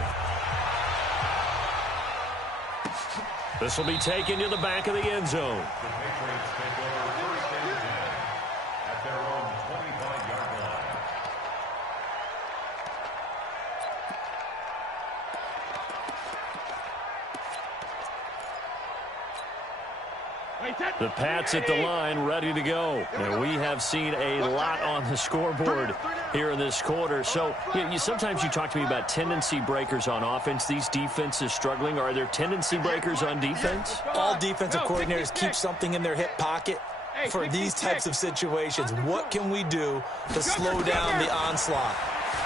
This will be taken to the back of the end zone. The Patriots take over first and 10 at their own 25-yard line. The Pats at the line, ready to go. And we have seen a lot on the scoreboard here in this quarter. So sometimes you talk to me about tendency breakers on offense. These defenses struggling. Are there tendency breakers on defense? All defensive coordinators keep something in their hip pocket for these types of situations. What can we do to slow down the onslaught?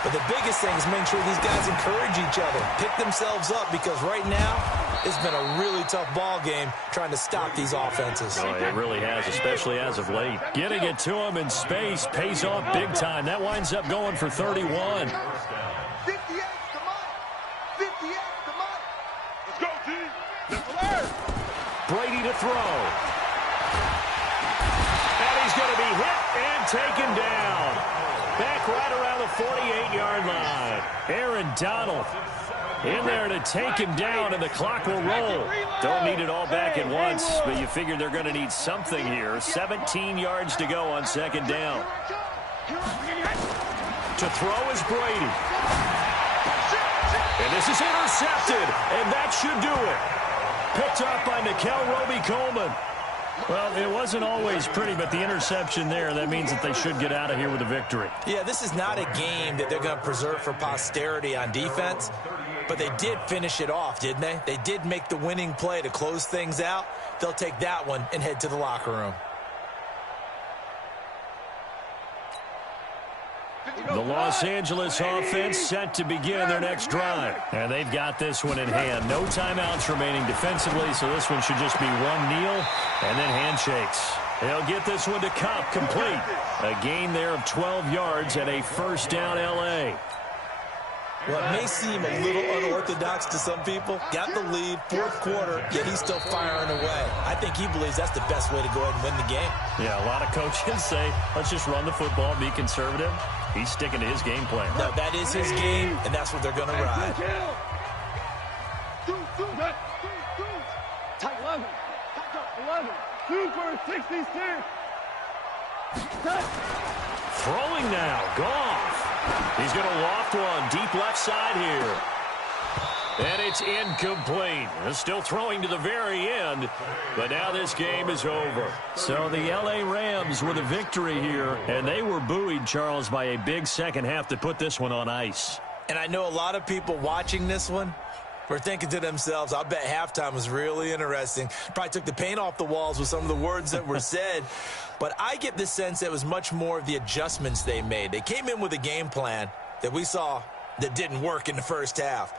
But the biggest thing is making sure these guys encourage each other, pick themselves up, because right now it's been a really tough ball game trying to stop these offenses. Oh, it really has, especially as of late. Getting it to him in space pays off big time. That winds up going for 31. 58's the money. 58's the money. Let's go, team. Brady to throw. And he's going to be hit and taken down. Back right around the 48-yard line. Aaron Donald in there to take him down, and the clock will roll. Don't need it all back at once, but you figure they're going to need something here. 17 yards to go on second down. To throw is Brady. And this is intercepted, and that should do it. Picked up by Nickel Roby-Coleman. Well, it wasn't always pretty, but the interception there, that means that they should get out of here with a victory. Yeah, this is not a game that they're going to preserve for posterity on defense, but they did finish it off, didn't they? They did make the winning play to close things out. They'll take that one and head to the locker room. The Los Angeles offense set to begin their next drive. And they've got this one in hand. No timeouts remaining defensively, so this one should just be one kneel and then handshakes. They'll get this one to Cup, complete. A gain there of 12 yards and a first down L.A. Well, it may seem a little unorthodox to some people. Got the lead, fourth quarter, yet he's still firing away. I think he believes that's the best way to go ahead and win the game. Yeah, a lot of coaches say, let's just run the football, be conservative. He's sticking to his game plan. No, that is his game, and that's what they're going to ride. Tight 11. 11. 2 for 66. Throwing now, Goff. He's going to loft one deep left side here. And it's incomplete. They're still throwing to the very end, but now this game is over. So the L.A. Rams with a victory here, and they were buoyed, Charles, by a big second half to put this one on ice. And I know a lot of people watching this one were thinking to themselves, I bet halftime was really interesting. Probably took the paint off the walls with some of the words that were said. But I get the sense that it was much more of the adjustments they made. They came in with a game plan that we saw that didn't work in the first half.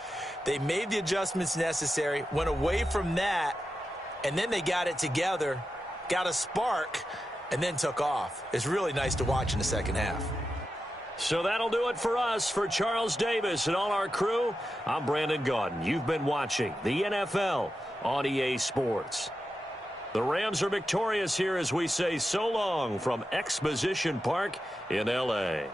They made the adjustments necessary, went away from that, and then they got it together, got a spark, and then took off. It's really nice to watch in the second half. So that'll do it for us. For Charles Davis and all our crew, I'm Brandon Gaudin. You've been watching the NFL on EA Sports. The Rams are victorious here as we say so long from Exposition Park in L.A.